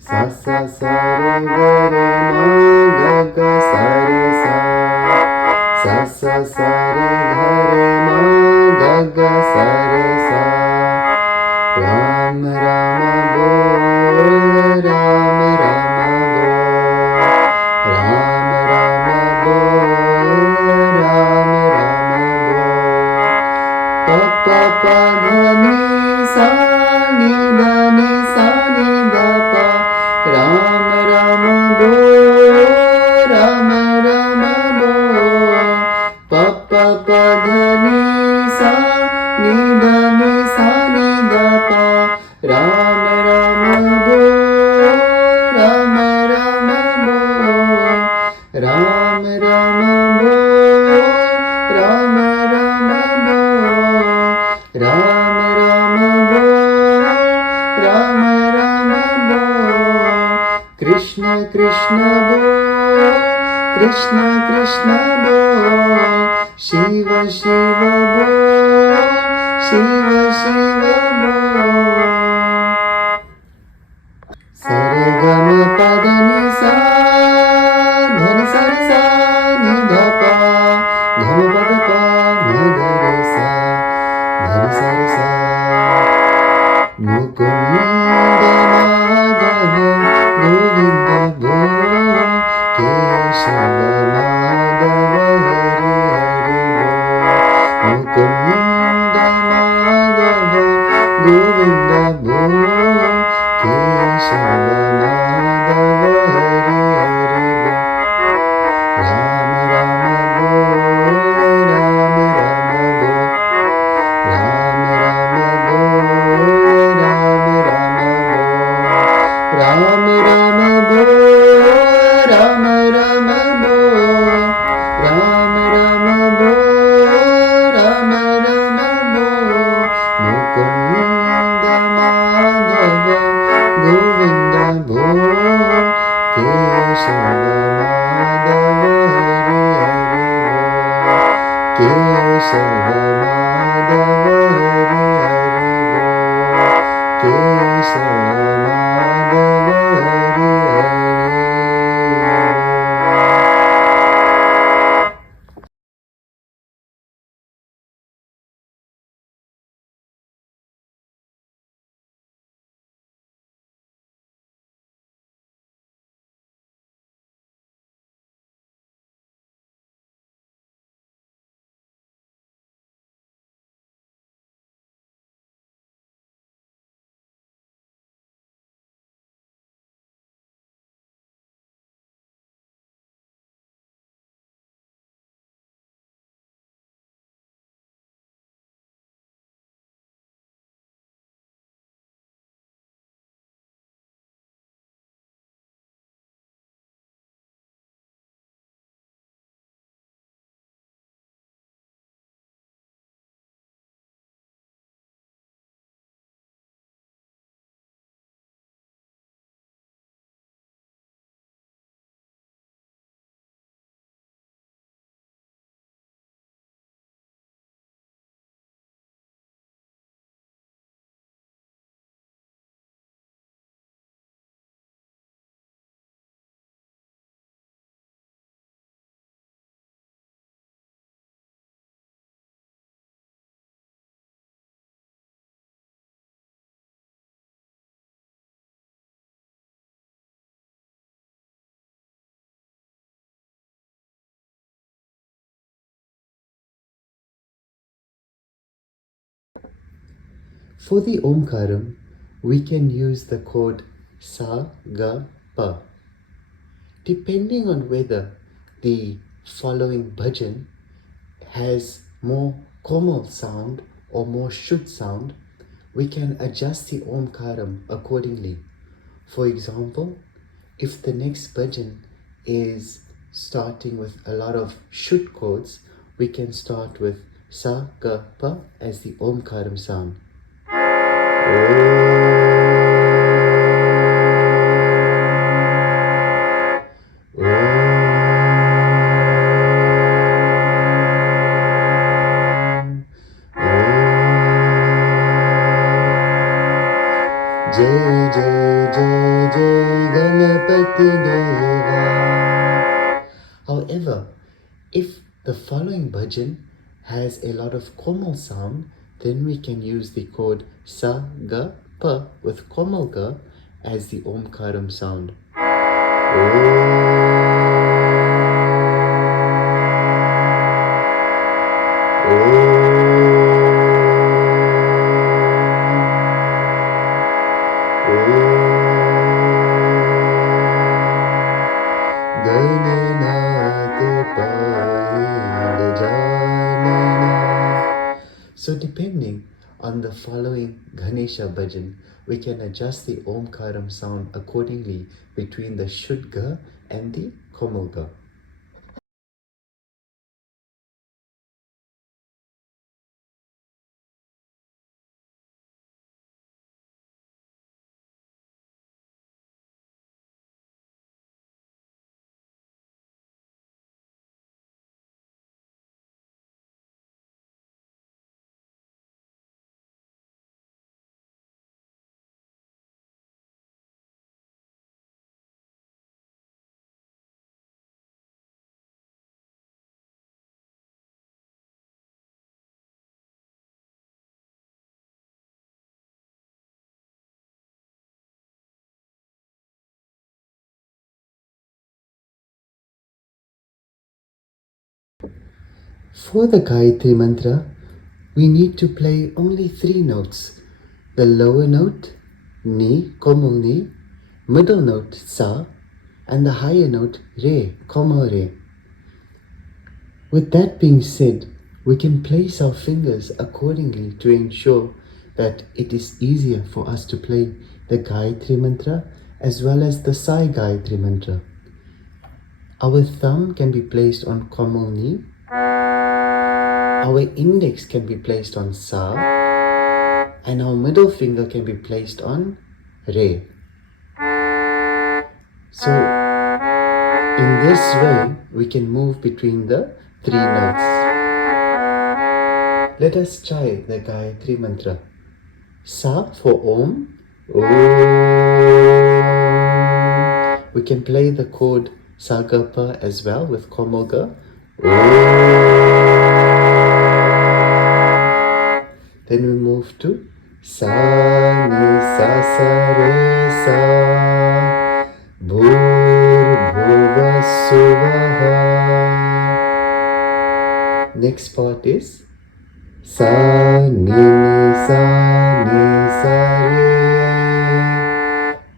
Sa sa sa re ga re ma ga ga sa re sa. Sa sa sa re ga re ma ga ga sa re sa. Ram Rama bol, Ram Rama bol. Ram Rama bol, Ram Rama bol. Pa pa pa dha ni sa ni da ni sa ni da pa. Ram Rama bol, Ram Rama bol. Pa pa pa dha ni sa ni da ni sa ni da pa. Ram Rama bol, Ram Rama bol. Ram Rama bol, Ram Rama bol. Ram Rama bol, Ram Rama bol. Krishna Krishna bol, Krishna Krishna bol. Shiva Shiva bol, Shiva Shiva bol. Sa re ga ma pa da ni sa, dha ni sa re sa ni da pa. Ga ma pa da pa ma ga re sa, dha ni sa re sa. Mukunda Madhava Govinda Bho Keshava Madhava Hari Hari Bo. Mukunda Madhava Govinda Bho Keshava Madhava Hari Hari Bo. Ram Rama Bol, Ram Rama Bol. Ram Rama bol, Ram Rama bol. Ram Rama bol, Ram Rama bol. Ram Rama bol, Ram Rama bol. Mukunda Madhava Govinda bol. Keshava Madhava Hari Hari bol. Keshava Madhava Hari Hari bol. Keshava Madhava Hari Hari bol. For the Omkaram, we can use the chord Sa, Ga, Pa. Depending on whether the following bhajan has more komal sound or more shud sound, we can adjust the Omkaram accordingly. For example, if the next bhajan is starting with a lot of shud chords, we can start with Sa, Ga, Pa as the Omkaram sound. Jai Jai Jai Jai Ganapati Deva. However, if the following bhajan has a lot of komal sound, then we can use the chord Sa, Ga, Pa with komal Ga as the Omkaram sound. So depending on the following Ganesha bhajan, we can adjust the Omkaram sound accordingly between the Shuddha and the Komalga. For the Gayatri Mantra, we need to play only 3 notes. The lower note, Ni, Komal Ni, middle note, Sa, and the higher note, Re, Komal Re. With that being said, we can place our fingers accordingly to ensure that it is easier for us to play the Gayatri Mantra as well as the Sai Gayatri Mantra. Our thumb can be placed on Komal Ni. Our index can be placed on Sa, and our middle finger can be placed on Re. So, in this way, we can move between the 3 notes. Let us try the Gayatri Mantra. Sa for Om. Om. We can play the chord Sagapa as well with Komalga. Then we move to Sa, Ni, Sa, Sa, Re, Sa, Bhur, Bhuva, Suvaha. Next part is Sa, Ni, Sa, Ni, Sa, Re,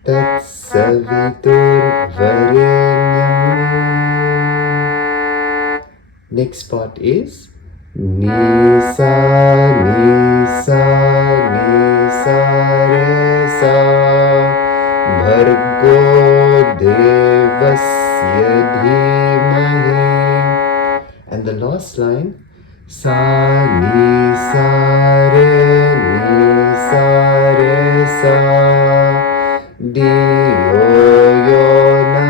Tat, Savitur, Varenyam. Next part is Ni, Sa, Ni, Sa, Ni, Sa, Re, Sa, Bhargo Devasya Dhimahi. And the last line, Sa, Ni, Sa, Re, Ni, Sa, Re, Sa, Diyo Yona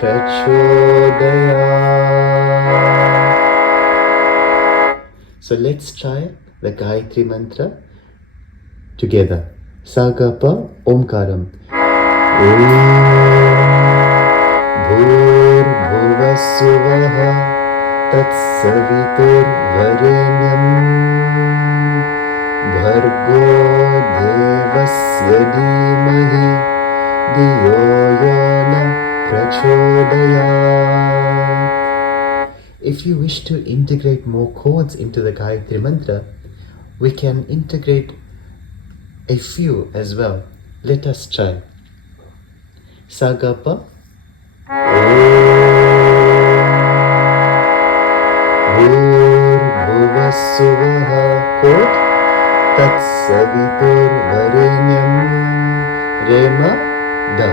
Prachodaya. So let's try the Gayatri Mantra together. Sagapa Omkaram. Om Bhur Bhuva Suvaha Tat Savitur Varenyam Bhargo Devasya Dhimahi Diyo Yona Prachodaya. If you wish to integrate more chords into the Gayatri Mantra, we can integrate a few as well. Let us try. Sagapa. Bhuvassuvaha chord. Tatsavitur varenyam. Rema da.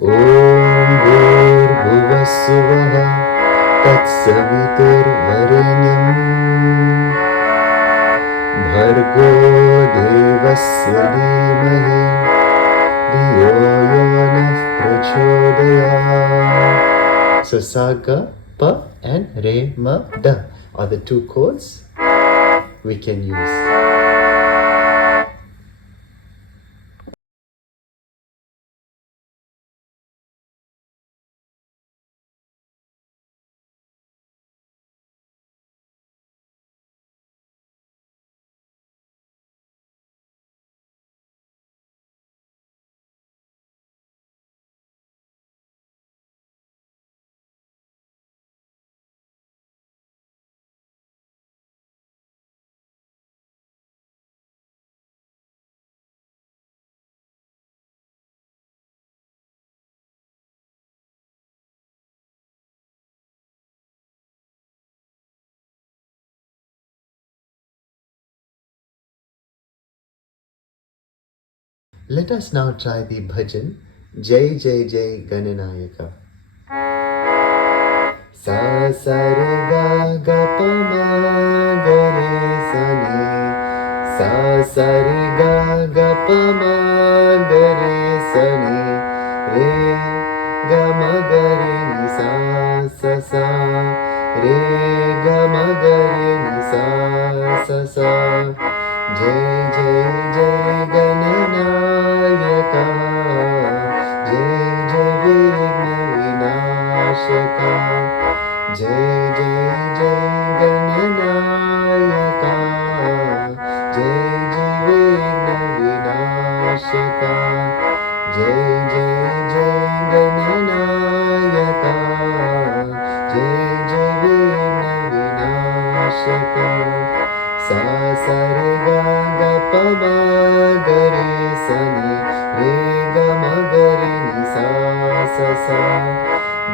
Om Bhuvassuvaha Tatsavitur varenyam. Bhargo devasya dhimahi Dhiyo yonah prachodayat. So Saga, Pa and Re, Ma, Da are the two chords we can use. Let us now try the bhajan Jai Jai Jai Gananayaka. Sa sa re ga ga pa ma ga re sa ni. Sa sa re ga ga pa ma ga re sa ni. Re ga ma ga re ni sa sa sa. Re ga ma ga re ni sa sa sa. Jai Jai Jai Gananayaka. Jai Jai Vighna Vinashaka. Jai Jai Jai Gananayaka. Jai Jai Vighna Vinashaka. Jai Jai Jai Gananayaka. Jai Jai Vighna Vinashaka. Sa sa re ga ga pa ma ga re sa ni. Re ga ma ga re ni sa sa sa.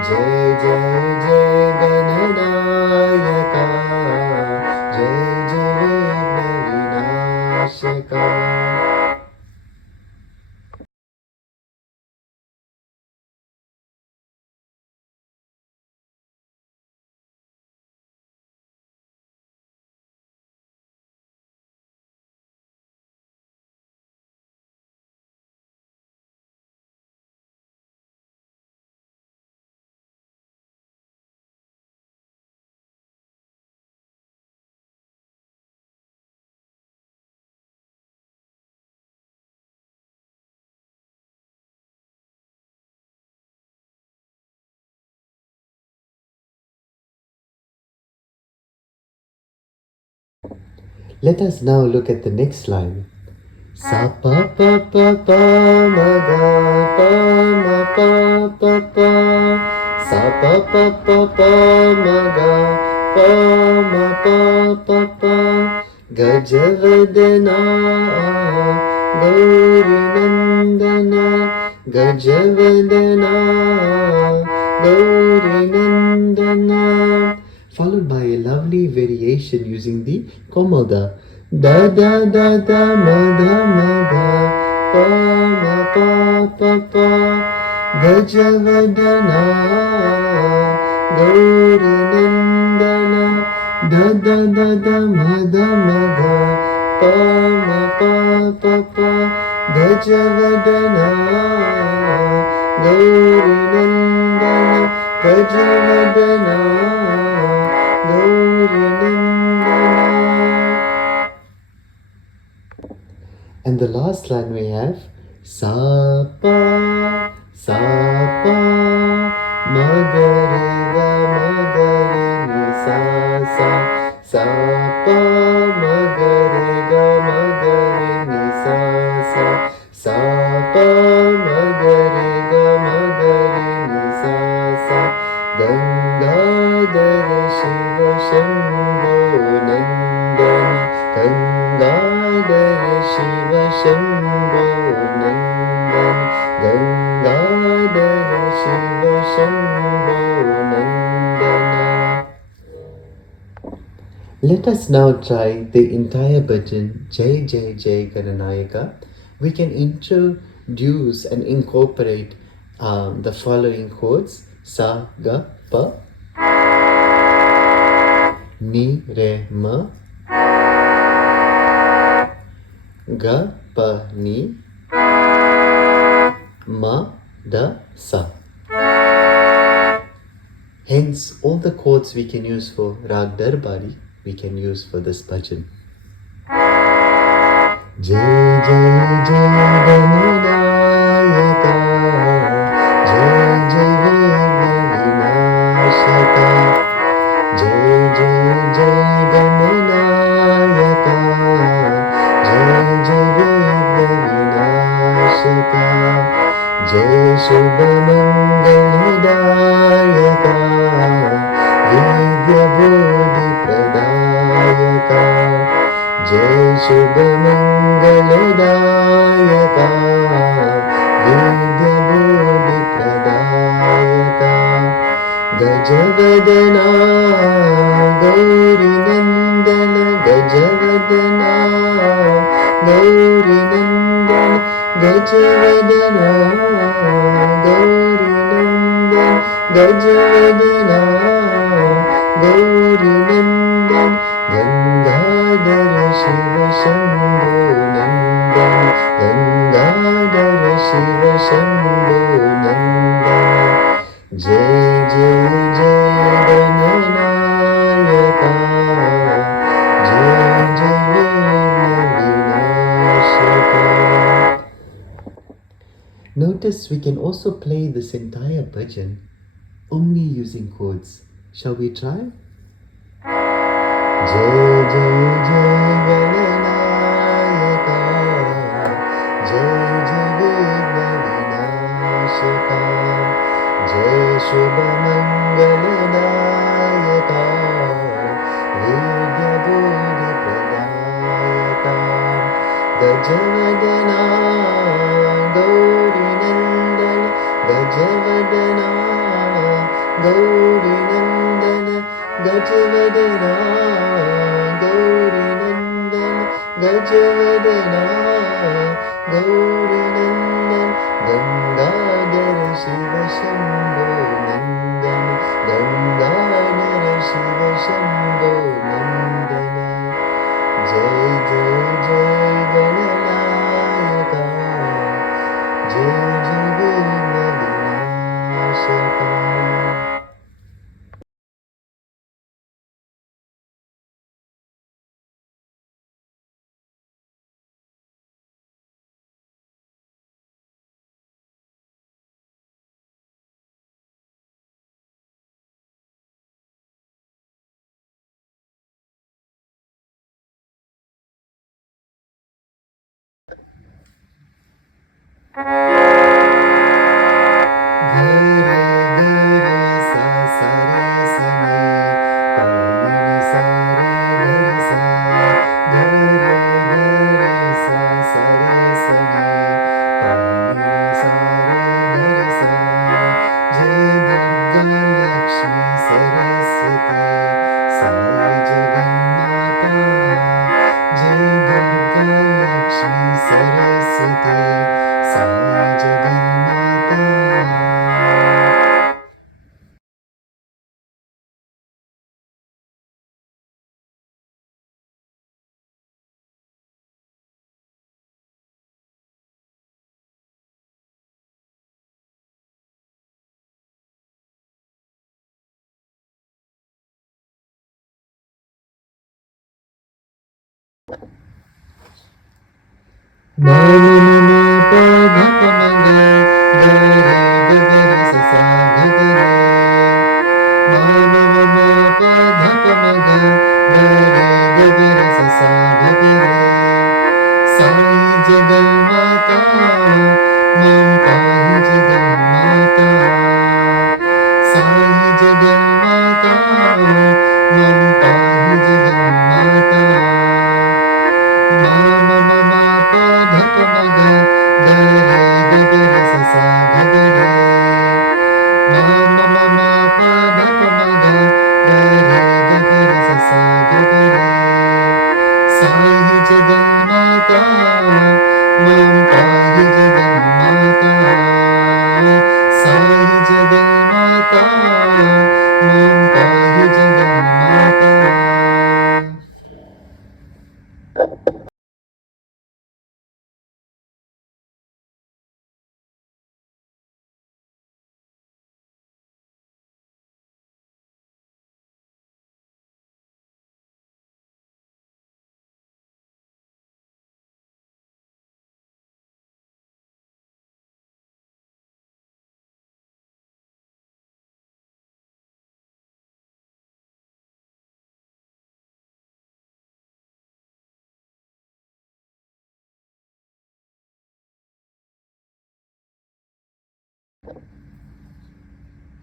Jai Jai Jai Gananayaka. Jai Jai Vighna Vinashaka. Let us now look at the next line. Sa pa pa pa pa ma ga pa ma pa pa pa. Sa pa pa pa pa ma ga pa ma pa pa pa. Gajavadana Gauri Nandana. Gajavadana Gauri Nandana. Followed by a lovely variation using the komoda. Da da da da ma da ma ga pa ma pa pa pa. Gajavadana Gauri Nandana. Da da da da ma ga pa ma pa pa pa. Gajavadana Gauri Nandana. Gajavadana Gauri Nandana. And the last line we have Sa pa ma ga re ga ma ga re ni sa sa. Sa pa ma ga re ga ma ga re ni sa sa. Sa pa ma ga re ga ma ga re ni sa sa. Gangadhara Shiva Shambho Nandana. Gangadhara Let us now try the entire bhajan Jai Jai Jai Gananayaka. We can introduce and incorporate the following chords: Sa, Ga, Pa, Ni, Re, Ma, Ga, Pa, Ni, Ma, Da, Sa. Hence, all the chords we can use for Raag Darbari, we can use for this bhajan. Jai Jai Jai Gananayaka, Jai Jai Vinashaka, Jai Jai Jai Gananayaka, Jai Jai Vinashaka, Jai Shubha Mangaladayaka, Vidya Bodhi Pradayaka, Jai Shubha Mangaladayaka, Vidya Bodhi Pradayaka, Gajavadana Gauri Nandana, Gajavadana Gauri Nandana, Gajavadana Gauri Nandana, Gajavadana Gauri Nandana, Gangadhara Shiva Shambho Nandana, Gangadhara Shiva Shambho Nandana, Jai Jai Jai Gananayaka, Jai Jai Vinashaka. Notice we can also play this entire bhajan only using chords. Shall we try? Jai Jai Jai Gananayaka, Jai Jai Vinashaka, Jai Shubha Mangaladayaka, Vidya Bodhi Pradayaka, Gajavadana Gauri Nandana, Gajavadana Gauri Nandana, Gajavadana Gauri Nandana, Gajavadana Gauri Nandana, Gangadhara Shiva Shambho Nandana, Gangadhara Shiva Shambho Nandana, Jai Jai Jai Gananayaka, Jai Jai Vinashaka.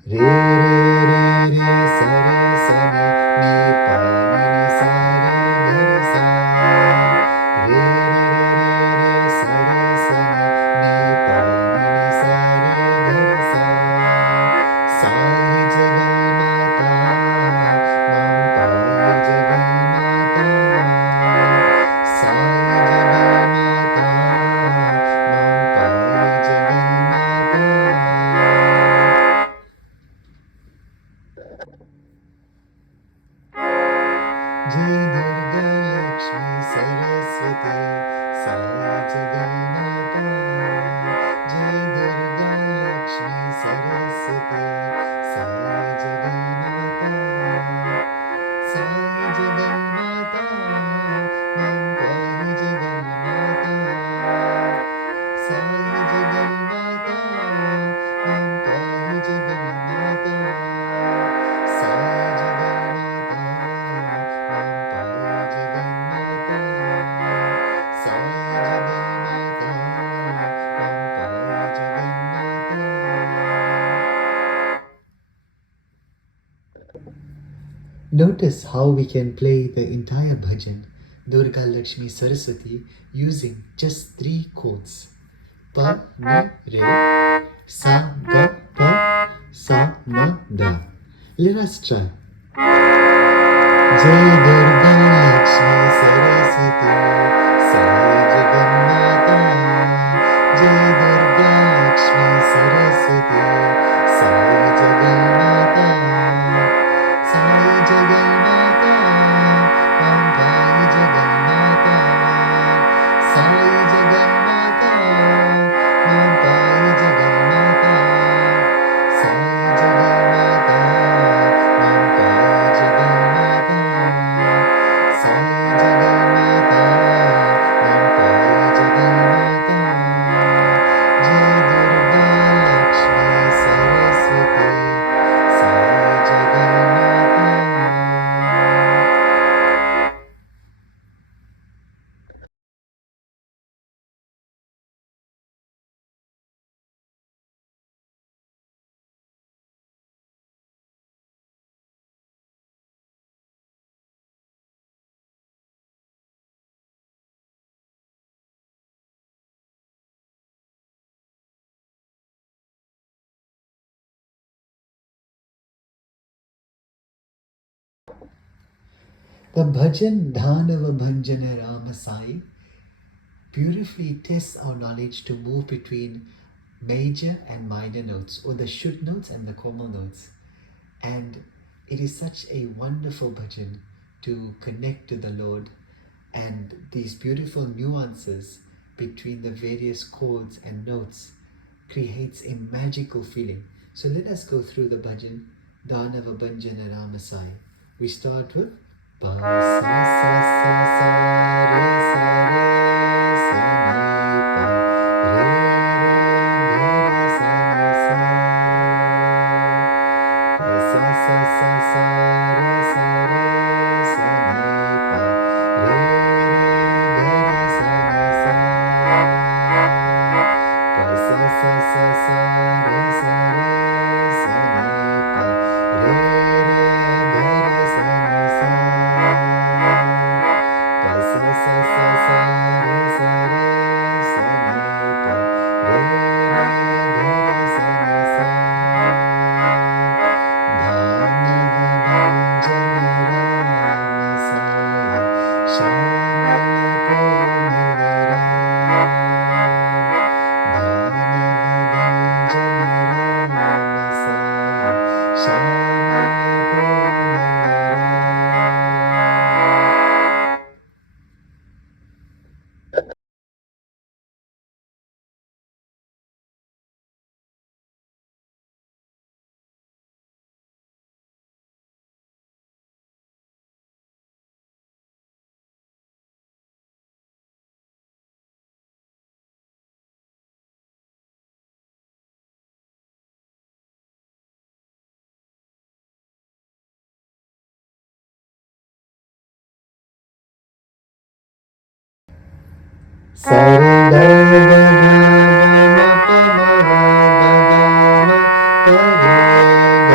Re re re re sa re sa ni ni pa ni ni sa re ga re sa. Re re re re re sa re sa ni ni pa ni ni sa re ga re sa. Sa hi jagal mata mam pa hi jagal mata. Sa hi jagal mata mam pa hi jagal mata. जय दुर्गा लक्ष्मी सरस्वती साई जगन्माता. जय दुर्गा लक्ष्मी सरस्वती साई जगन्माता. साई जगन्माता मां पाहि जगन्माता. साई जगन्माता मां पाहि जगन्माता. साई जगन्माता मां पाहि जगन्माता. साई जगन्माता मां पाहि जगन्माता. Notice how we can play the entire bhajan Durga Lakshmi Saraswati using just 3 chords. Pa, ni, re, sa, ga, pa, sa, ma, da. Let us try. जय दुर्गा लक्ष्मी सरस्वती साई जगन्माता. जय दुर्गा लक्ष्मी सरस्वती साई जगन्माता. साई जगन्माता मां पाहि जगन्माता. साई जगन्माता मां पाहि जगन्माता. साई जगन्माता मां पाहि जगन्माता. साई जगन्माता मां पाहि जगन्माता. जय दुर्गा लक्ष्मी सरस्वती साई जगन्माता. The bhajan Dhanava Bhanjana Rama Sai beautifully tests our knowledge to move between major and minor notes, or the shuddh notes and the komal notes. And it is such a wonderful bhajan to connect to the Lord, and these beautiful nuances between the various chords and notes creates a magical feeling. So let us go through the bhajan Dhanava Bhanjana Rama Sai. We start with pa sa sa sa sa re sa re sa ni pa re re ga re sa ni sa. Pa sa sa sa sa re sa re sa ni pa re re ga re sa ni sa. Pa sa sa sa sa re sa re sa ni pa re re ga re sa ni sa. Pa sa sa sa sa re sa re sa ni pa re re ga re sa ni sa. Dhanava Bhanjana Rama Saya Shamala Komala Ram. Dhanava Bhanjana Rama Saya Shamala Komala Ram. Sare ga ga ga ma pa ma ga ga ga ma pa re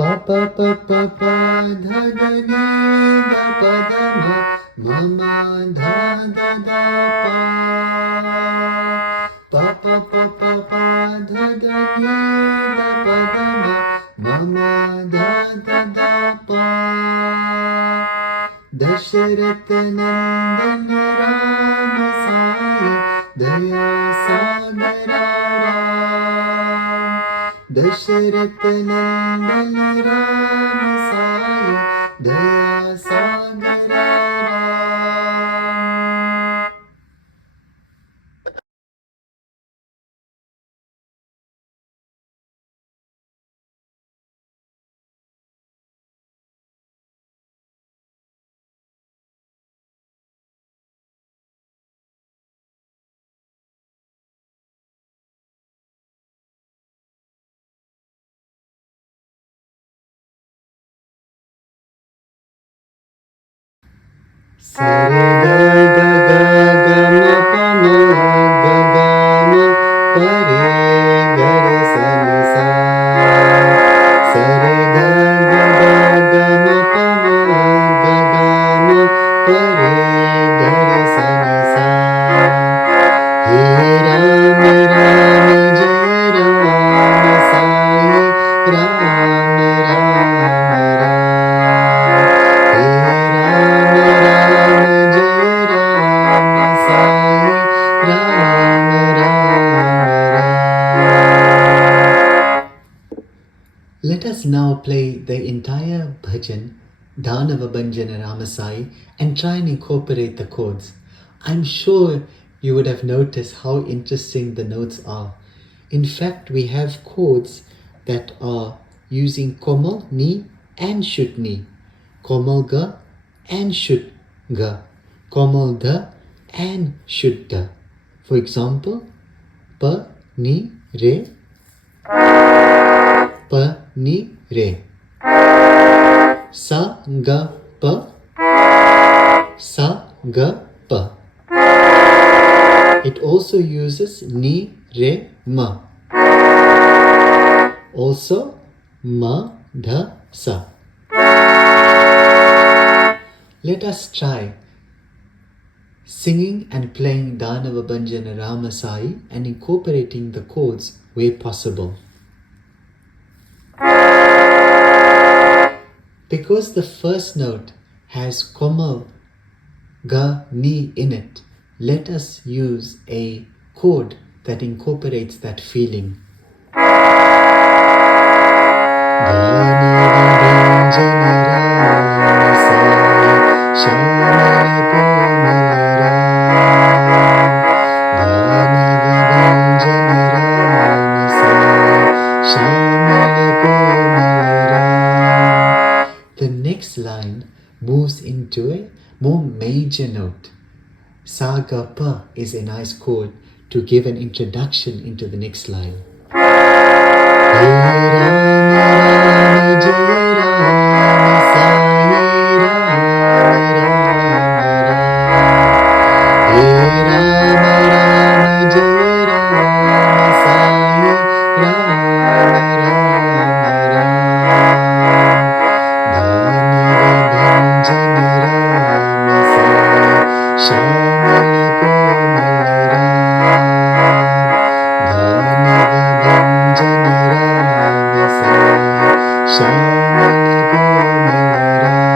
pa pa pa pa pa dha da ni da pa da ma ma ma dha da da pa pa pa pa pa pa dha da ni da pa da ma ma ma dha da da pa Dasharath Nandan Ram Sai Daya Sagara Ram Dasharath Nandan Ram Sai Daya Sagara Ram Sare ga ga ga ga ma pa ma ga ga ma pa re ga re sa ni sa Sare ga ga ga ga ma pa ma ga ga ma pa re ga re sa ni sa He Ram Ram Jai Ram Sai Ram Ram Ram He Ram Ram Jai Ram Sai Ram Ram Ram Let us now play the entire bhajan, Dhanava Bhanjana Ramasai, and try and incorporate the chords. I'm sure you would have noticed how interesting the notes are. In fact, we have chords that are using komal ni and shud ni, komal ga and shud ga, komal da and shud da. For example, pa ni re, pa ni re, sa ga pa, sa ga pa. It also uses ni re ma. Also ma dha sa. Let us try singing and playing Dhanava Bhanjana Ramasai and incorporating the chords where possible. Because the first note has komal ga ni in it, let us use a chord that incorporates that feeling. Dhanava Bhanjana Ramasai Shamala Komala Ram Dhanava Bhanjana Ramasai Shamala Komala Ram. The next line moves into a more major note. Sa ga pa is a nice chord to give an introduction into the next line. He Ram Ram Jai Ram Sai Ram Ram Ram He Ram Ram Jai Ram Sai Ram Ram Ram Dhanava Bhanjana Ramasai Shamala Komala Ram Dhanava Bhanjana Ramasai Shamala Komala Ram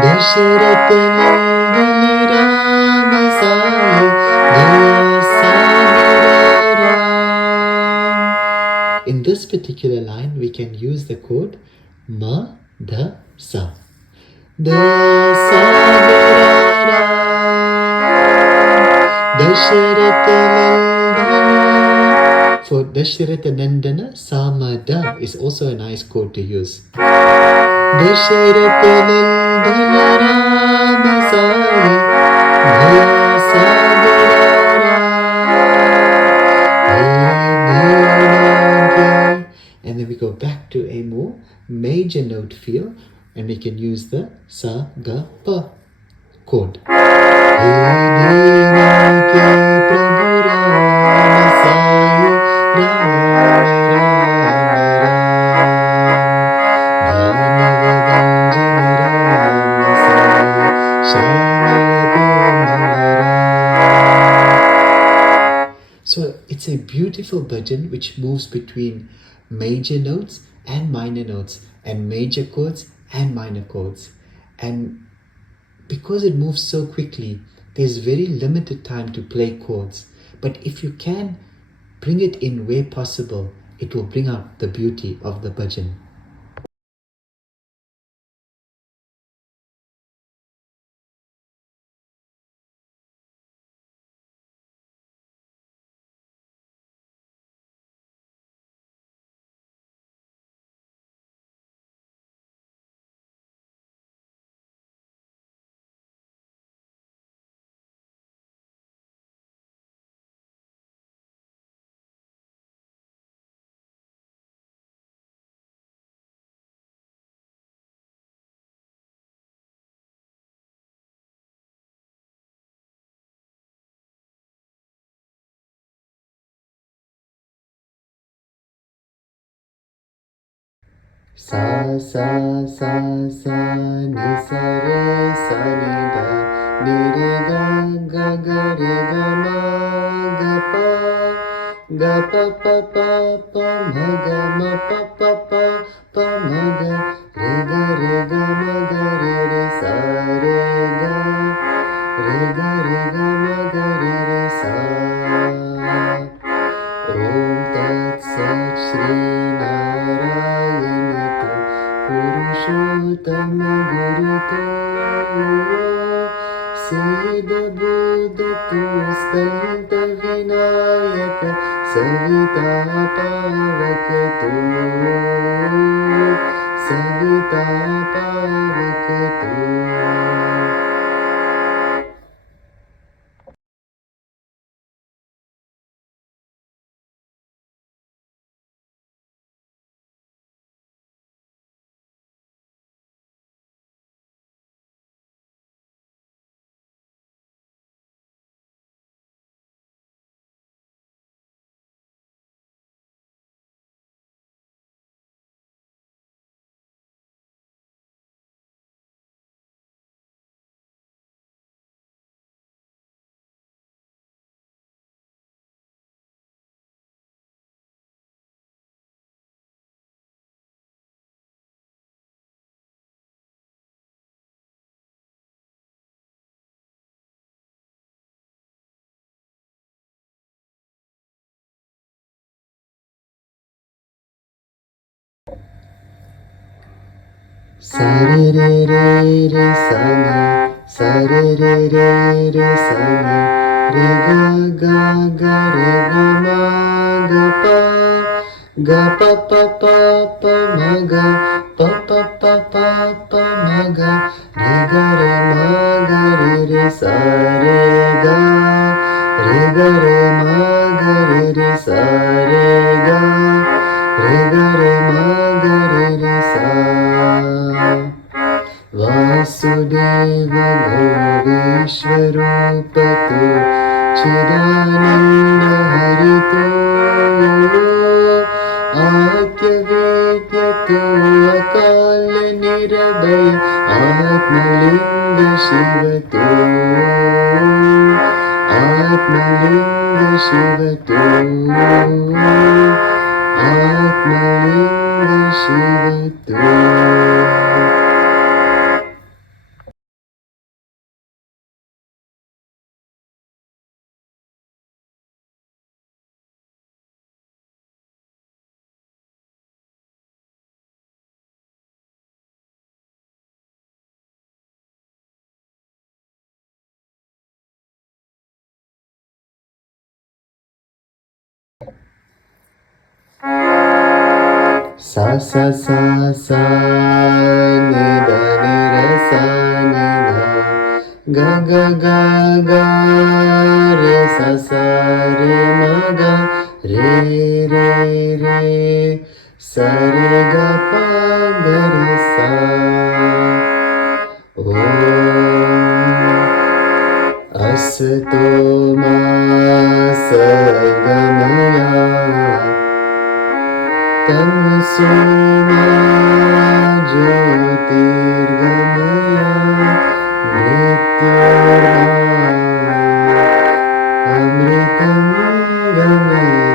Dasharath Nandan Ramasai Daya Sagara Ram. In this particular line, we can use the chord ma dha sa. Daya Sagara Ram Dasharath Nandana. For Dasharath Nandana, Samada is also a nice chord to use. Dasharath Nandana Ramasai Daya Sagara Ram. And then we go back to a more major note feel, and we can use the sa ga pa chord. He Dina ke Prabhu Ram Sai Ram Ram Ram It's a beautiful bhajan which moves between major notes and minor notes, and major chords and minor chords. And because it moves so quickly, there's very limited time to play chords. But if you can bring it in where possible, it will bring out the beauty of the bhajan. Sa sa sa sa ni sa re sa ni da ni re ga ga re ga ma ga pa ma pa ma re ga ma re sa re ga ma re sa. Om Tat Sat Shri Narayana Tu Purushottama Guru Tu Siddha Buddha Tu Skanda Vinayaka Savita Pavaka Tu Savita Pavaka Tu. Sa re re re re sa ni, sa re re re re sa ni, re ga re ga ma pa ma ga pa ma ga re ma re sa re ma re sa re ma re sa. Vasudeva Goveshwarupatu Chidananda Haritu Atyavedyatu Akala Nirabhaya Atmalinga Shivatu Atmalinga Shivatu Atmalinga Shivatu. Sa sa sa sa ni da sa ni da ga re sa re ma ga re sa re ga pa ga re sa. Om Asato ma sagamaya Tamso ma jyotirgamaya Mrityurma amritam gamaya.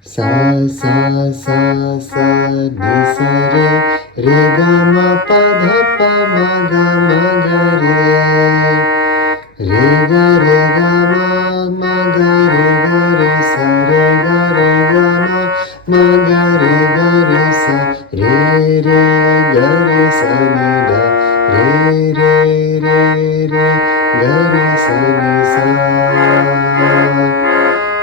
sa sa sa sa ni sa re re ga ma pa dha pa ma ga re re ga ma re sa re ga ma re sa re sa ni da re ga sa ni sa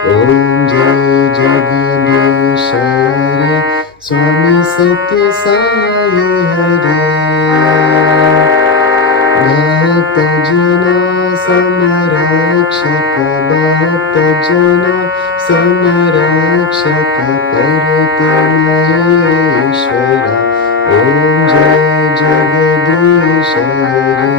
Om Jai Jagadish Hare Swami Satya Sai Hare Bhakta Jana Samarakshaka Bhakta Jana Samarakshaka Karti Maheshwara Om Jai Jagadish Hare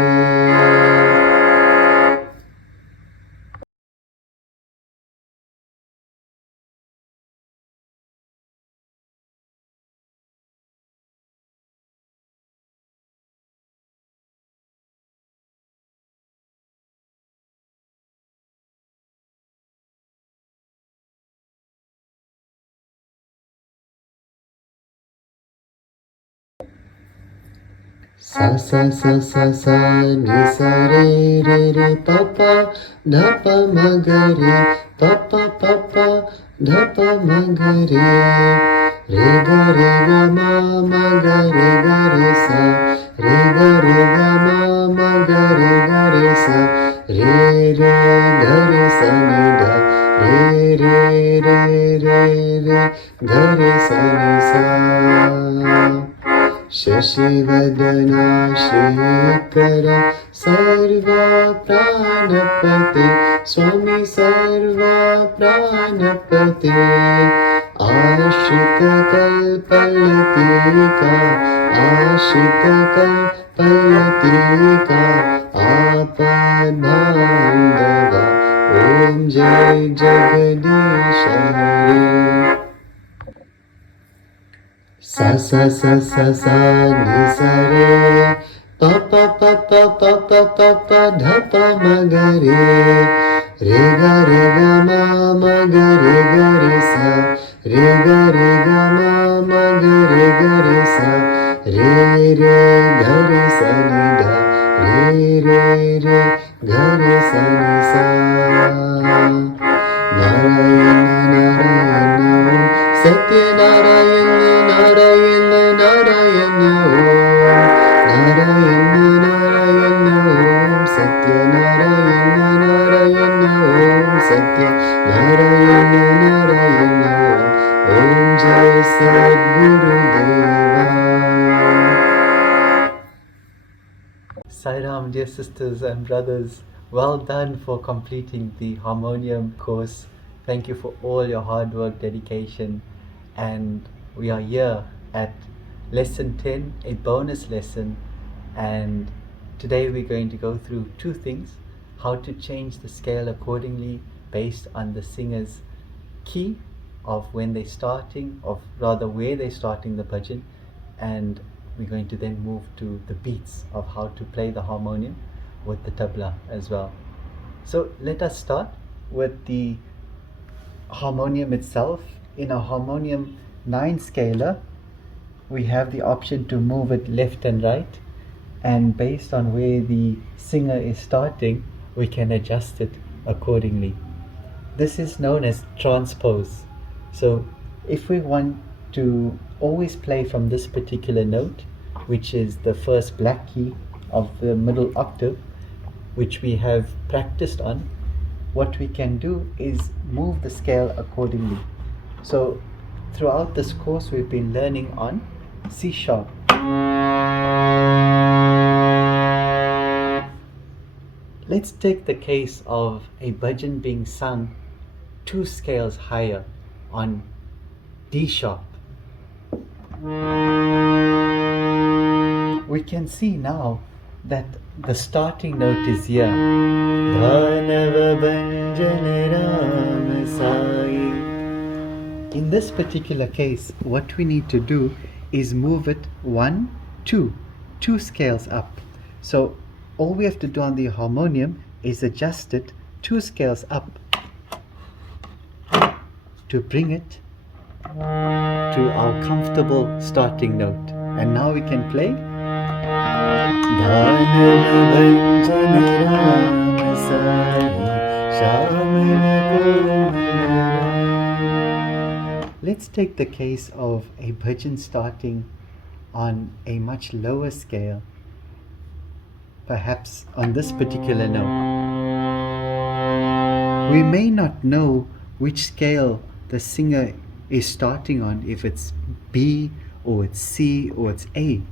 Sa sa sa sa sa ni sa re pa pa dha pa ma ga re pa pa dha pa ma ga re ga ma ga re sa re ga ma ga re sa re sa ni da re ga re sa ni sa शशिवदना Shrikar सर्वा प्राणपते स्वामी सर्वा प्राणपते आश्रित कल्पलतिका आपद्बान्धवा ओम जय जगदीश हरे sa sa sa sa sa ni sa re pa pa dha pa ma ga re ga ma ga re sa re ga ma ga re sa re ga re sa ni da re ga re sa ni sa Narayana Satya Narayana Satya Narayana Om Jai Sadguru Deva Sairam, dear sisters and brothers, well done for completing the Harmonium course. Thank you for all your hard work, dedication, and we are here at lesson 10, a bonus lesson, and today we're going to go through two things: how to change the scale accordingly based on the singer's key of when they're starting, of rather where they're starting the bhajan, and we're going to then move to the beats of how to play the harmonium with the tabla as well. So let us start with the harmonium itself. In a harmonium 9 scalar, we have the option to move it left and right, and based on where the singer is starting, we can adjust it accordingly. This is known as transpose. So if we want to always play from this particular note, which is the first black key of the middle octave, which we have practiced on, what we can do is move the scale accordingly. So throughout this course we've been learning on C sharp. Let's take the case of a bhajan being sung 2 scales higher on D sharp. We can see now that the starting note is here. In this particular case, what we need to do is move it 1, 2 scales up. So all we have to do on the harmonium is adjust it 2 scales up to bring it to our comfortable starting note. And now we can play. Let's take the case of a bhajan starting on a much lower scale, perhaps on this particular note. We may not know which scale the singer is starting on, if it's B or it's C or it's A,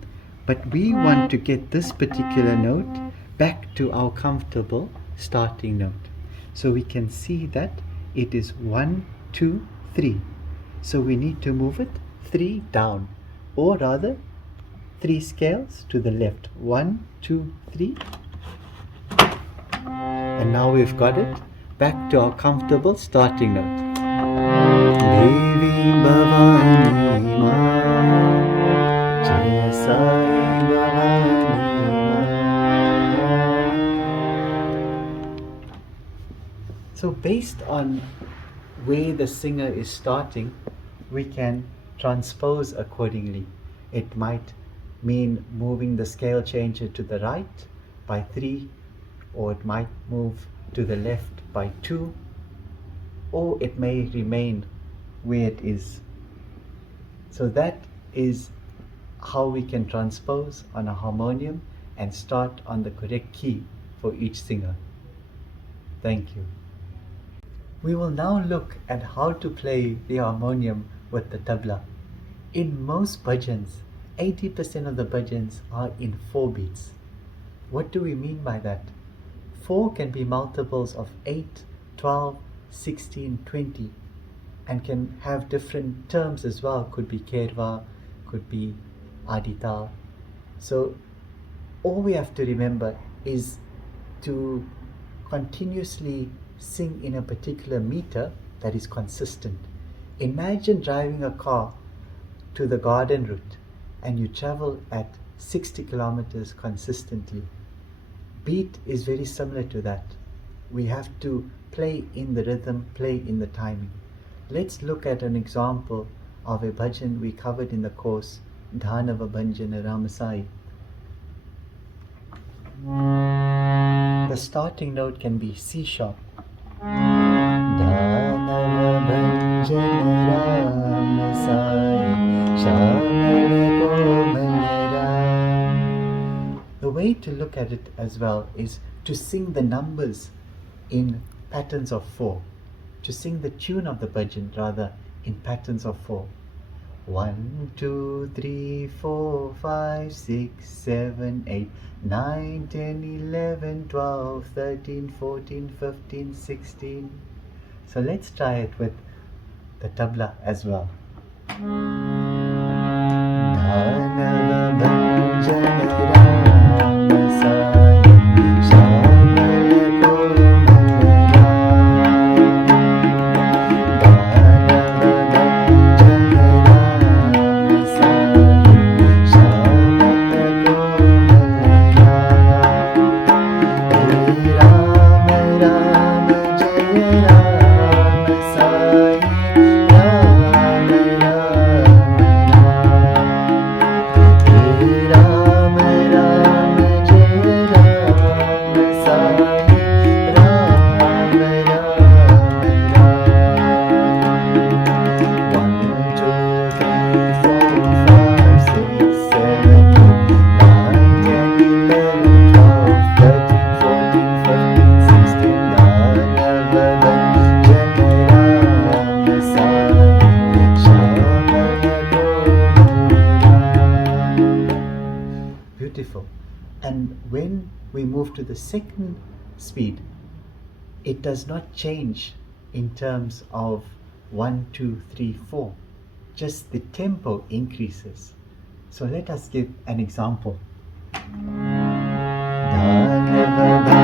but we want to get this particular note back to our comfortable starting note. So we can see that it is 1, 2, 3. So we need to move it 3 down, or rather 3 scales to the left. 1, 2, 3. And now we've got it back to our comfortable starting note. Devi Bhavani Ma, Jaya Sai Bhavani Ma. So based on where the singer is starting, we can transpose accordingly. It might mean moving the scale changer to the right by 3, or it might move to the left by 2, or it may remain where it is. So that is how we can transpose on a harmonium and start on the correct key for each singer. Thank you. We will now look at how to play the harmonium with the tabla. In most bhajans, 80% of the bhajans are in 4 beats. What do we mean by that? 4 can be multiples of 8, 12, 16, 20, and can have different terms as well. Could be kerva, could be adita. So all we have to remember is to continuously sing in a particular meter that is consistent. Imagine driving a car to the garden route and you travel at 60 kilometers consistently. Beat is very similar to that. We have to play in the rhythm, play in the timing. Let's look at an example of a bhajan we covered in the course, Dhanava Bhanjana Ramasai. The starting note can be C sharp. Dhanava Bhanjana Ramasai, Shamala Komalara. The way to look at it as well is to sing the numbers in patterns of 4. To sing the tune of the bhajan rather in patterns of 4. 1, 2, 3, 4, 5, 6, 7, 8, 9, 10, 11, 12, 13, 14, 15, 16. So let's try it with the tabla as well. Dhanava Bhanjana Ramasai, Shamala Komalara. Dhanava Bhanjana Ramasai, Shamala Komalara. Rama Rama Jaya Rama Sai, Rama Rama Rama Jaya Rama Sai, Rama Rama. 1, 2, 3, 4, 5, 6, 7, 8, 9, 10, 11, 12, 13, 14, 15, 16. Dhanava Bhanjana Rama Sai, Shamala Komalara. Beautiful. And when we move to the second speed, it does not change in terms of 1, 2, 3, 4. Just the tempo increases. So let us give an example. Dhanava